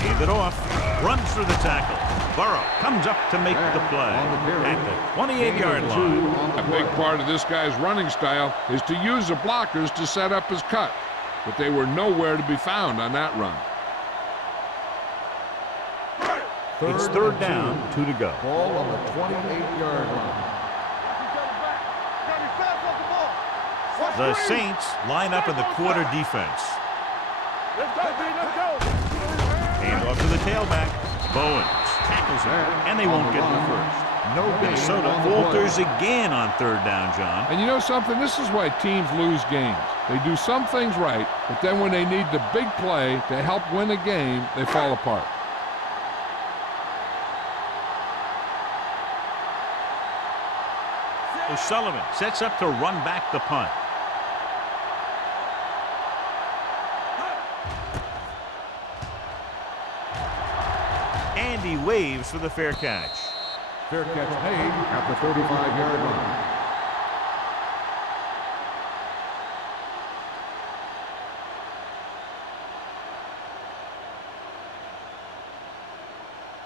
Hand it off. Runs through the tackle. Burrow comes up to make the play at the 28-yard line. A big part of this guy's running style is to use the blockers to set up his cut, but they were nowhere to be found on that run. It's third down, 2 to go. Ball on the 28-yard line. The Saints line up in the quarter defense. Let's go. Hand off to the tailback. Bowens tackles him, and they won't get the first. No gain Minnesota on the falters play. again on third down, John. And you know something? This is why teams lose games. They do some things right, but then when they need the big play to help win a game, they fall apart. O'Sullivan sets up to run back the punt. And he waves for the fair catch. Fair catch made at the 35-yard line.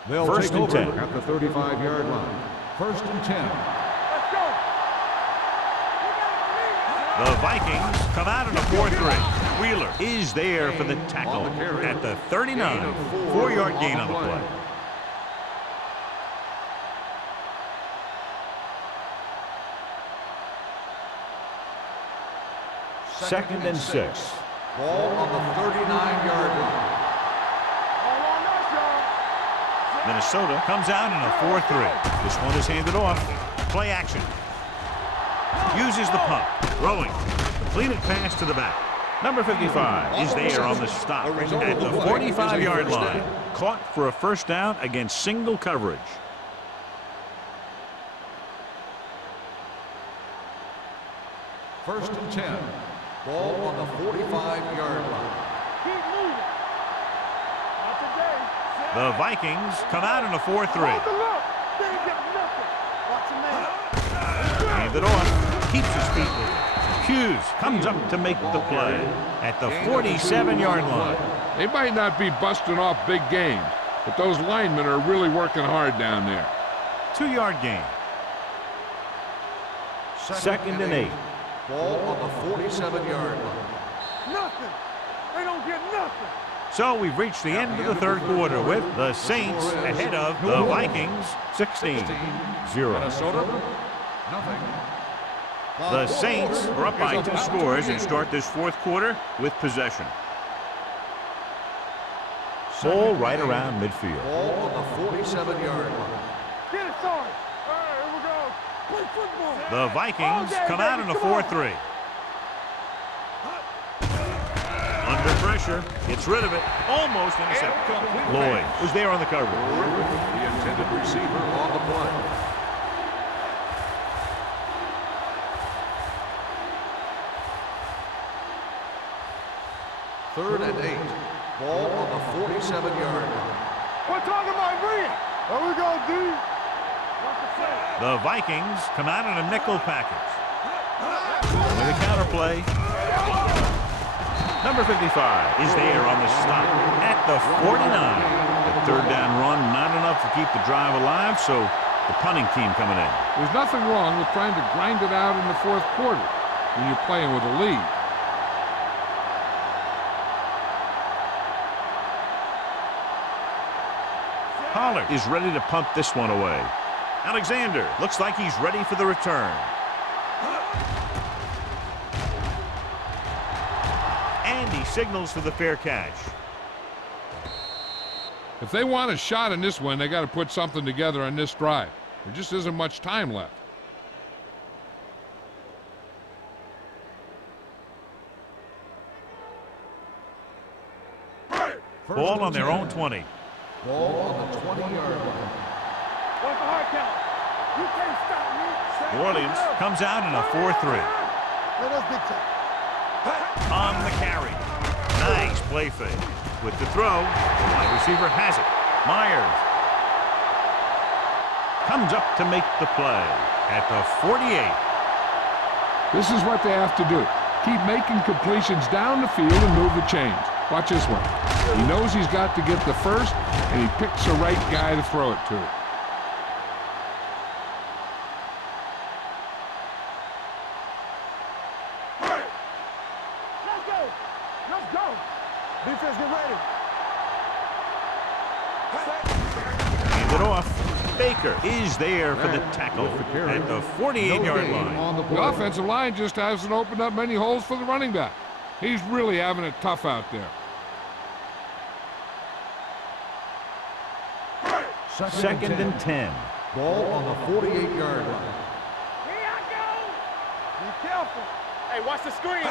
They'll First take and over 10. at the 35-yard line. First and 10. Let's go. The Vikings come out in a 4-3. Wheeler is there for the tackle at the 39. 4-yard gain on the play. Second and 6. Ball on the 39-yard line. All on us, y'all. Minnesota comes out in a 4-3. This one is handed off. Play action. Uses the pump. Throwing. Completed pass to the back. Number 55 is there on the stop at the 45-yard line. Caught for a first down against single coverage. First and 10. Ball on the 45-yard line. Keep moving. Not today. The Vikings come out in a 4-3. Hold the look. They ain't got nothing. Watch him man. Hand it off. Keeps his feet moving. Hughes comes up to make the play at the 47-yard line. They might not be busting off big games, but those linemen are really working hard down there. 2-yard gain. Second and 8. Ball on the 47-yard line. Nothing. They don't get nothing. So we've reached the end of the third quarter with the Saints ahead of the Vikings 16-0. Minnesota, nothing. The Saints are up by 2 scores and start this fourth quarter with possession. Ball right around midfield. Ball on the 47-yard line. Get it started. All right, here we go. Play football. The Vikings come out in a 4-3. Under pressure, gets rid of it, almost intercepted. Lloyd was there on the cover. The intended receiver on the play. Third and 8. Ball on the 47-yard line. We're talking about bringing. There we go, D. The Vikings come out in a nickel package. With a counter play. Number 55 is there on the stop at the 49. The third down run, not enough to keep the drive alive, so the punting team coming in. There's nothing wrong with trying to grind it out in the fourth quarter when you're playing with a lead. Pollard is ready to punt this one away. Alexander looks like he's ready for the return. And he signals for the fair catch. If they want a shot in this one, they got to put something together on this drive. There just isn't much time left. Ball on their own 20. Ball on the 20-yard line. What's the hard count? You can't stop me. New Orleans comes out in a 4-3. Let us big time. On the carry. Nice play fake. With the throw, the wide receiver has it. Myers comes up to make the play at the 48. This is what they have to do. Keep making completions down the field and move the chains. Watch this one. He knows he's got to get the first, and he picks the right guy to throw it to. Let's go. Let's go. Defense, get ready. Hand it off. Baker is there for the tackle at the 48-yard line. The offensive line just hasn't opened up many holes for the running back. He's really having it tough out there. Second and 10. Ball on the 48-yard line. Here I go. Be careful. Hey, watch the screen.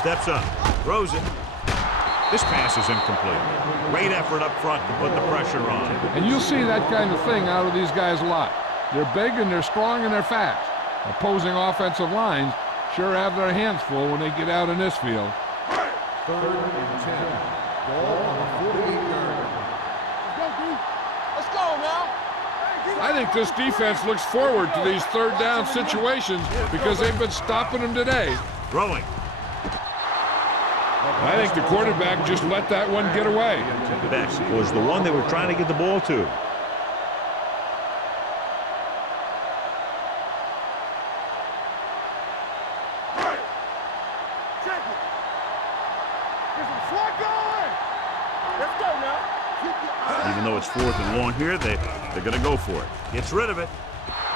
Steps up. Throws it. This pass is incomplete. Great effort up front to put the pressure on. And you'll see that kind of thing out of these guys a lot. They're big and they're strong and they're fast. Opposing offensive lines sure have their hands full when they get out in this field. 3rd and 10. Ball on the 48-yard line. Let's go, D. Let's go now. I think this defense looks forward to these third down situations because they've been stopping them today. Throwing. I think the quarterback just let that one get away. That was the one they were trying to get the ball to. Check it. Get some swat going. Let's go now. Even though it's 4th and long here, they're going to go for it. Gets rid of it,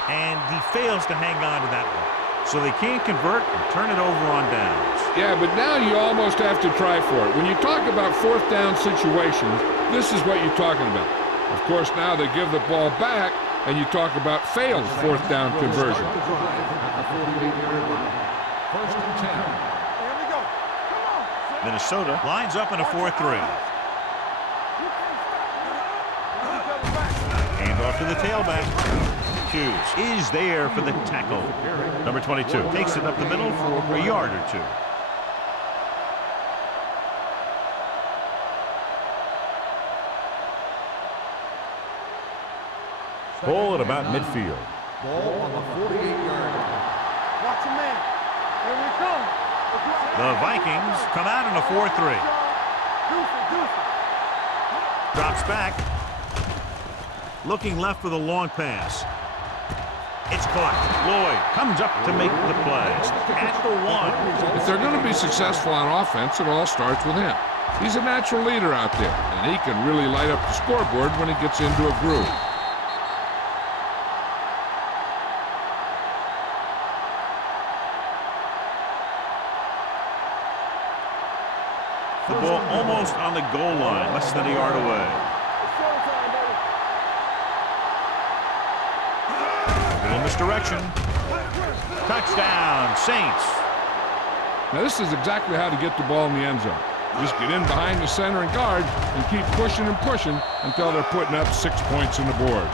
and he fails to hang on to that one. So they can't convert and turn it over on downs. Yeah, but now you almost have to try for it. When you talk about 4th down situations, this is what you're talking about. Of course, now they give the ball back, and you talk about failed 4th down conversion. At the 48-yard line. 1st and 10. Here we go. Come on. Minnesota lines up in a 4-3. You can't stop me. Hand off to the tailback. Hughes is there for the tackle. Number 22 takes it up the middle for a yard or two. Ball at about midfield. Ball on the 48-yard line. Watch your man. Here we come. The Vikings come out in a 4-3. Drops back. Looking left for the long pass. It's caught. Lloyd comes up to make the play at the 1. If they're going to be successful on offense, it all starts with him. He's a natural leader out there, and he can really light up the scoreboard when he gets into a groove. The ball almost on the goal line, less than a yard away. It's showtime, baby. In this direction. Touchdown, Saints. Now, this is exactly how to get the ball in the end zone. Just get in behind the center and guard and keep pushing and pushing until they're putting up 6 points on the board.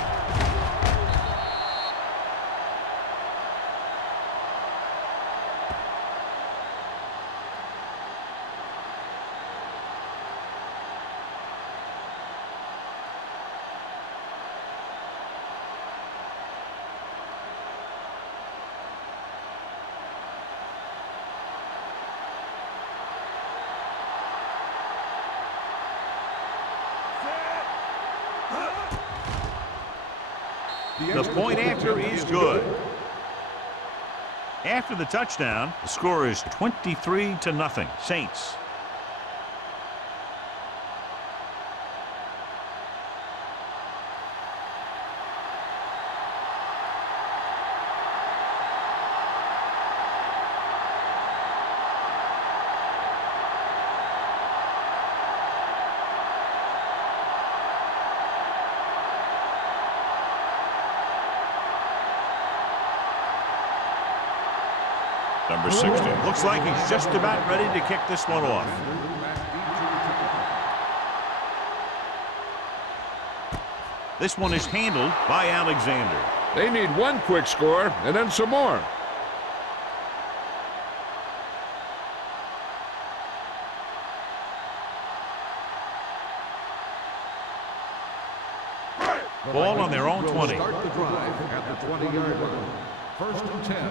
The point after is good. After the touchdown, the score is 23-0. Saints. Number 60. Looks like he's just about ready to kick this one off. This one is handled by Alexander. They need one quick score and then some more. Ball on their own 20. Start the drive at the 20-yard line. First and 10.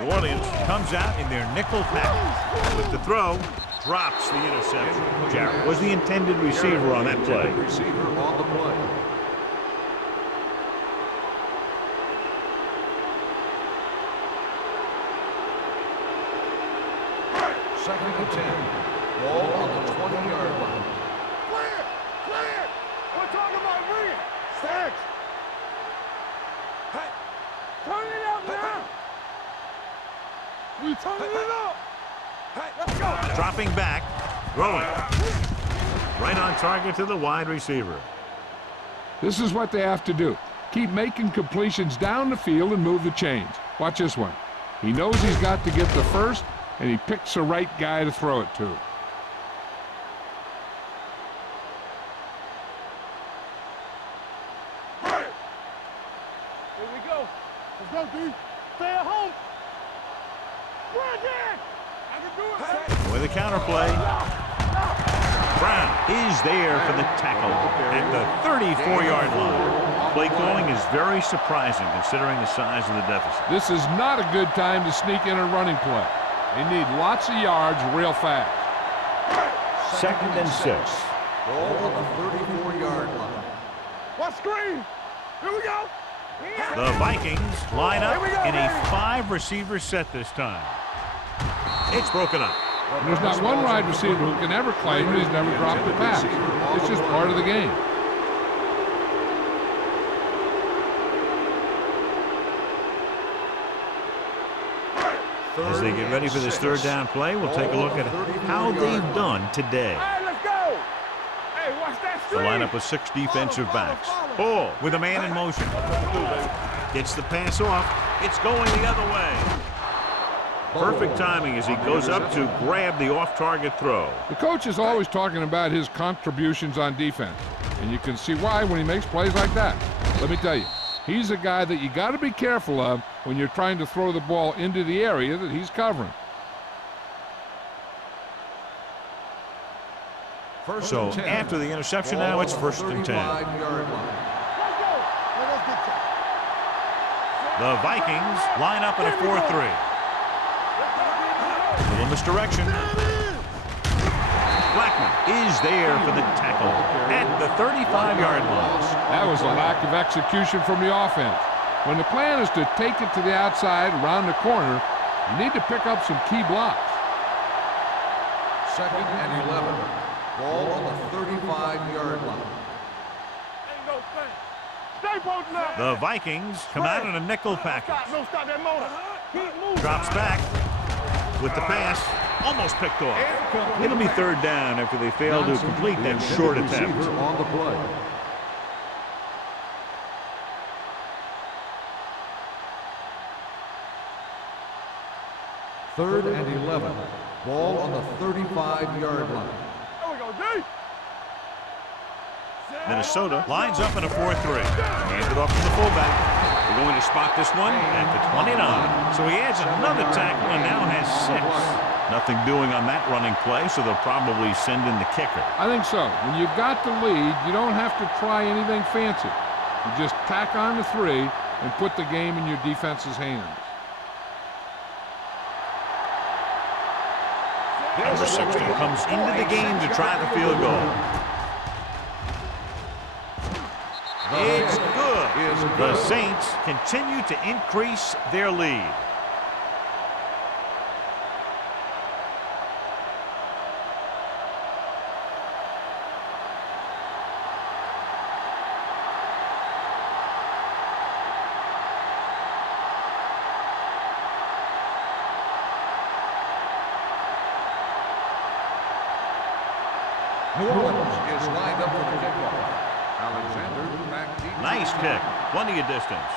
New Orleans comes out in their nickel package. With the throw, drops the interception. Jarrett was the intended receiver on that play. Receiver on the play. Second and 10. Ball on the 20-yard line. Clear! Clear! We're talking about ring. Six. Hey. Turn it up now. We turning it up. Hey, let's go. Dropping back, throwing. Right on target to the wide receiver. This is what they have to do. Keep making completions down the field and move the chains. Watch this one. He knows he's got to get the first, and he picks the right guy to throw it to. Here we go. Let's go, D. Stay at home. Run, Dan. I can do it. With a counterplay. Brown is there for the tackle at the 34-yard line. Play calling is very surprising considering the size of the deficit. This is not a good time to sneak in a running play. They need lots of yards real fast. Second and 6. Ball on the 34-yard line. What screen? Here we go. The Vikings line up in a 5-receiver set this time. It's broken up. And there's not one wide receiver who can ever claim that he's never dropped a pass. It's just part of the game. As they get ready for this third down play, we'll take a look at how they've done today. Hey, let's go. Hey, watch that The screen. lineup with 6 defensive backs. Ball with a man in motion. Gets the pass off. It's going the other way. Perfect timing as he goes up to grab the off-target throw. The coach is always talking about his contributions on defense, and you can see why when he makes plays like that. Let me tell you, he's a guy that you got to be careful of when you're trying to throw the ball into the area that he's covering. So after the interception now, it's first and 10. The Vikings line up in a 4-3. Little misdirection. Blackman is there for the tackle at the 35-yard line. That was a lack of execution from the offense. When the plan is to take it to the outside around the corner, you need to pick up some key blocks. Second and 11. Ball on the 35-yard line. Ain't no thing. Stay posted up. The Vikings come out in a nickel package. Don't stop that motor. Keep moving. Drops back with the pass. Almost picked off. It'll be third down after they fail to complete that short attempt. Receiver on the play. Third and 11. Ball on the 35-yard line. There we go, D. Minnesota lines up in a 4-3. Hands it off to the fullback. We're going to spot this one at the 29. So he adds another tackle and now has 6. Nothing doing on that running play, so they'll probably send in the kicker. I think so. When you've got the lead, you don't have to try anything fancy. You just tack on the 3 and put the game in your defense's hands. Number 16 comes into the game to try the field goal. It's good. The Saints continue to increase their lead. New Orleans is lined up for the kickoff. Alexander back deep. Nice kick. Plenty of distance.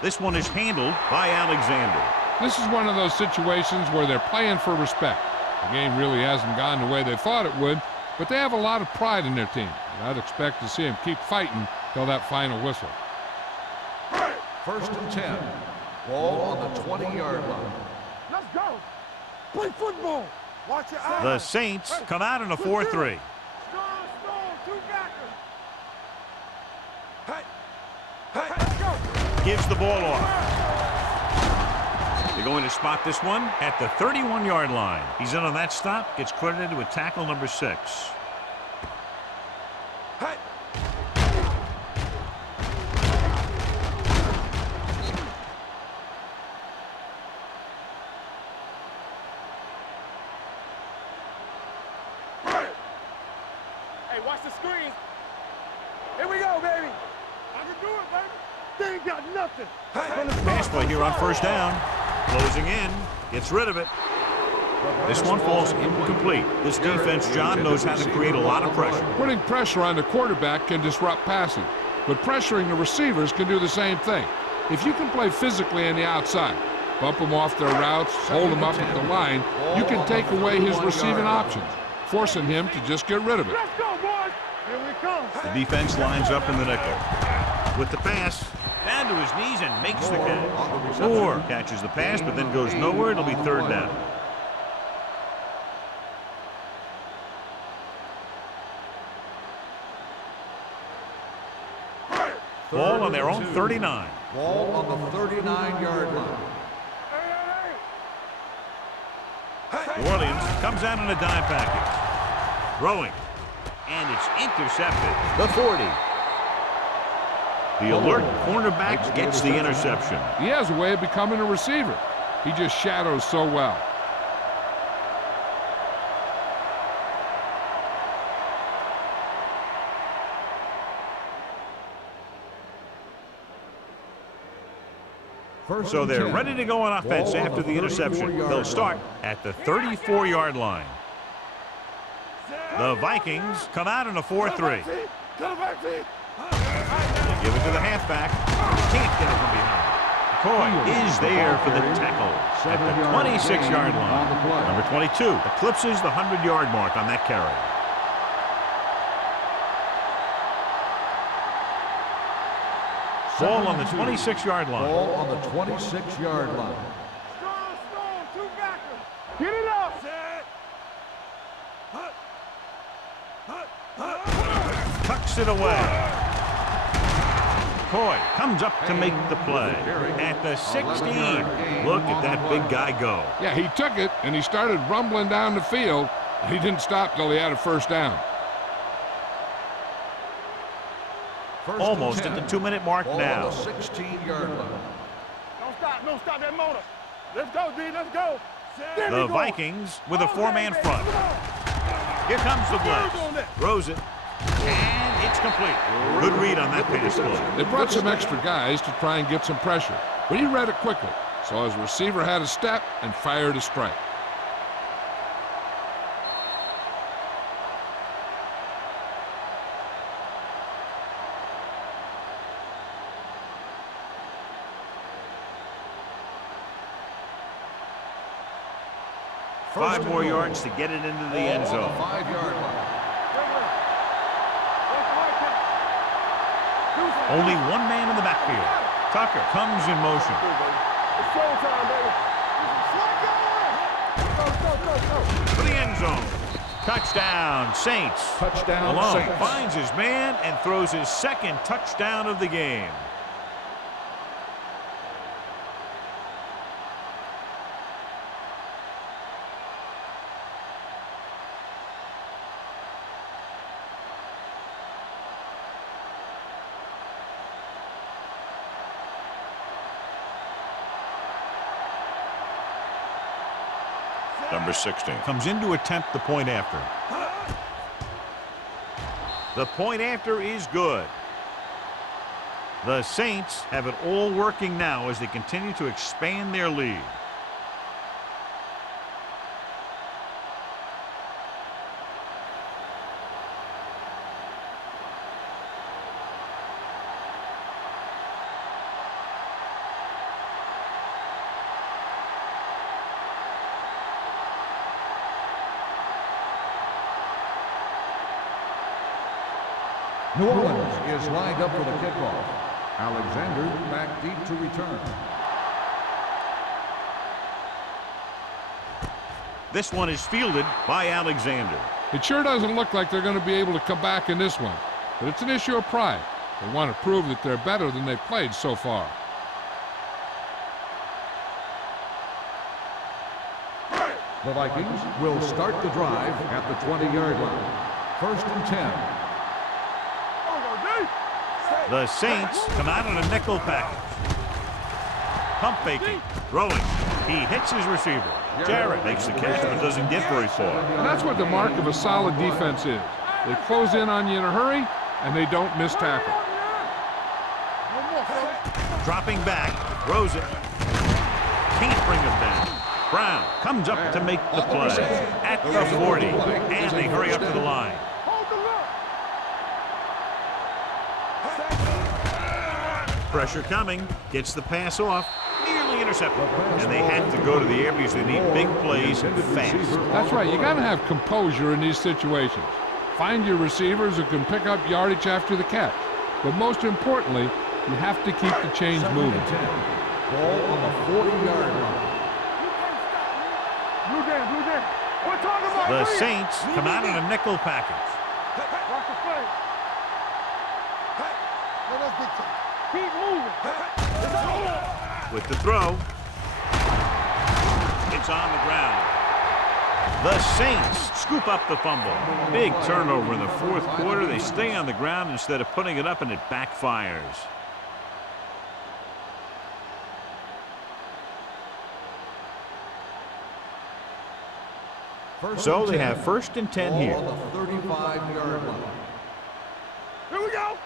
This one is handled by Alexander. This is one of those situations where they're playing for respect. The game really hasn't gone the way they thought it would, but they have a lot of pride in their team, and I'd expect to see them keep fighting till that final whistle. First and 10. Ball on the 20-yard line. Let's go. Play football. Watch your eyes. The Saints come out in a 4-3. Strong, two backers. Hey, let's go. Gives the ball off. They're going to spot this one at the 31-yard line. He's in on that stop, gets credited with tackle number 6. Hey, watch the screen. Here we go, baby. I can do it, baby. They ain't got nothing. Pass play here on first down. Closing in, gets rid of it. This one falls incomplete. This defense, John, knows how to create a lot of pressure. Putting pressure on the quarterback can disrupt passing, but pressuring the receivers can do the same thing. If you can play physically on the outside, bump them off their routes, hold them up at the line, you can take away his receiving options, forcing him to just get rid of it. Let's go, boys. Here we come. The defense lines up in the nickel. With the pass, down to his knees and makes the catch. Moore catches the pass, but then goes nowhere. It'll be third down. Ball on their own 39. Ball on the 39-yard line. New Orleans comes out in a dime package. Throwing. And it's intercepted. The 40. The alert cornerback gets the interception. He has a way of becoming a receiver. He just shadows so well. So they're ready to go on offense after the interception. They'll start at the 34-yard line. The Vikings come out in a 4-3. They give it to the halfback. Can't get it from behind. McCoy is there for the tackle at the 26-yard line. Number 22 eclipses the 100-yard mark on that carry. Ball on the 26-yard line. Ball on the 26-yard line. Strong, two backers. Get it up. Tucks it away. McCoy comes up to make the play at the 16. Look at that big guy go. Yeah, he took it, and he started rumbling down the field. He didn't stop till he had a first down. Almost at the 2-minute mark now. 16-yard line. Don't stop that motor. Let's go, D, let's go. The Vikings with a 4-man front. Here comes the blitz. Throws it. And it's complete. Good read on that pass play. They brought some extra guys to try and get some pressure, but he read it quickly. So his receiver had a step and fired a strike. Five more yards to get it into the end zone. 5-yard line. Only one man in the backfield. Tucker comes in motion. It's showtime, baby. For the end zone. Touchdown, Saints. Touchdown, Malone Saints. finds his man and throws his second touchdown of the game. Number 16 comes in to attempt the point after. The point after is good. The Saints have it all working now as they continue to expand their lead. New Orleans is lined up for the kickoff. Alexander back deep to return. This one is fielded by Alexander. It sure doesn't look like they're going to be able to come back in this one, but it's an issue of pride. They want to prove that they're better than they've played so far. The Vikings will start the drive at the 20-yard line. 1st and 10. The Saints come out in a nickel package. Pump faking, throwing. He hits his receiver. Jarrett makes the catch but doesn't get very far. And that's what the mark of a solid defense is. They close in on you in a hurry, and they don't miss tackle. Dropping back, throws it. Can't bring him down. Brown comes up to make the play at the 40, and they hurry up to the line. Pressure coming, gets the pass off, nearly intercepted. And they have to go to the air because they need big plays fast. That's right, you got to have composure in these situations. Find your receivers who can pick up yardage after the catch. But most importantly, you have to keep the chains moving. Ball on the 40-yard line. The Saints come out in a nickel package. Keep moving. With the throw, it's on the ground. The Saints scoop up the fumble. Big turnover in the 4th quarter. They stay on the ground instead of putting it up, and it backfires. So they have 1st and 10 here. On the 35-yard line. Here we go.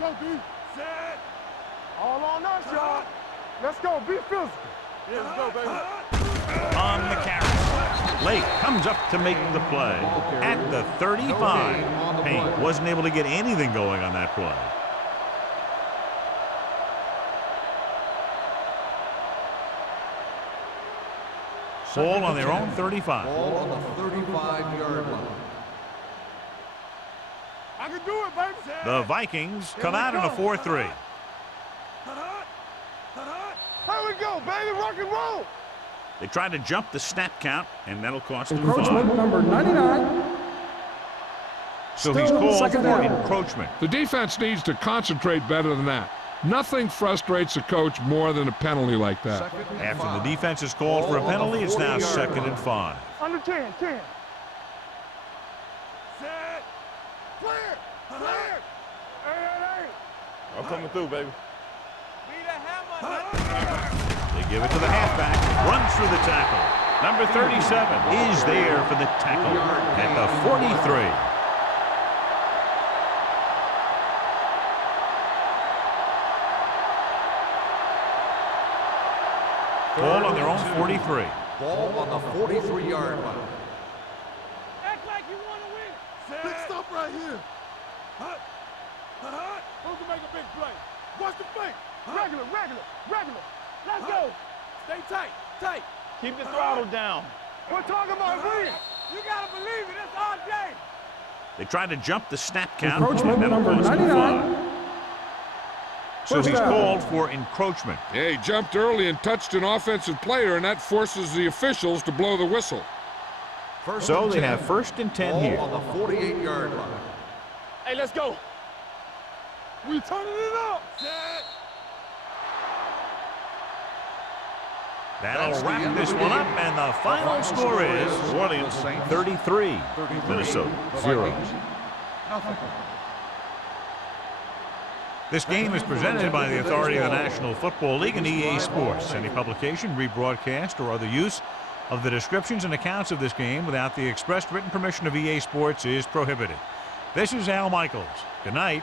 Let's go, B. Set. All on us, y'all. Let's go. Be physical. Yeah, let's go, baby. On the carry. Lake comes up to make the play at the 35. Payne wasn't able to get anything going on that play. Ball on their own 35. Ball on the 35-yard line. I can do it, baby. The Vikings come out in a 4-3. Here we go, baby. Rock and roll. They try to jump the snap count, and that'll cost them Encroachment 5. number 99. So he's Still called second for down. encroachment. The defense needs to concentrate better than that. Nothing frustrates a coach more than a penalty like that. After the defense is called for a penalty, it's now 2nd and 5. Under 10. Set. Clear. Hey. I'm coming through, baby. They give it to the halfback. Runs through the tackle. Number 37 is there for the tackle at the 43. Ball on their own 43. Ball on the 43-yard line. Act like you want to win. Big stop right here. Who can make a big play? What's the fake? Regular. Let's go. Stay tight. Keep the throttle down. We're talking about win. You got to believe it. It's our day. They try to jump the snap count. Encroachment and that'll number cost them 99. 5. So First he's down. called for encroachment. Yeah, he jumped early and touched an offensive player, and that forces the officials to blow the whistle. So they have 1st and 10 here. Ball on the 48-yard line. Hey, let's go. We turning it up. That'll wrap this one up, and the final score is New Orleans 33, Minnesota 0. This game is presented by the authority of the National Football League and EA Sports. Any publication, rebroadcast, or other use of the descriptions and accounts of this game without the expressed written permission of EA Sports is prohibited. This is Al Michaels. Good night.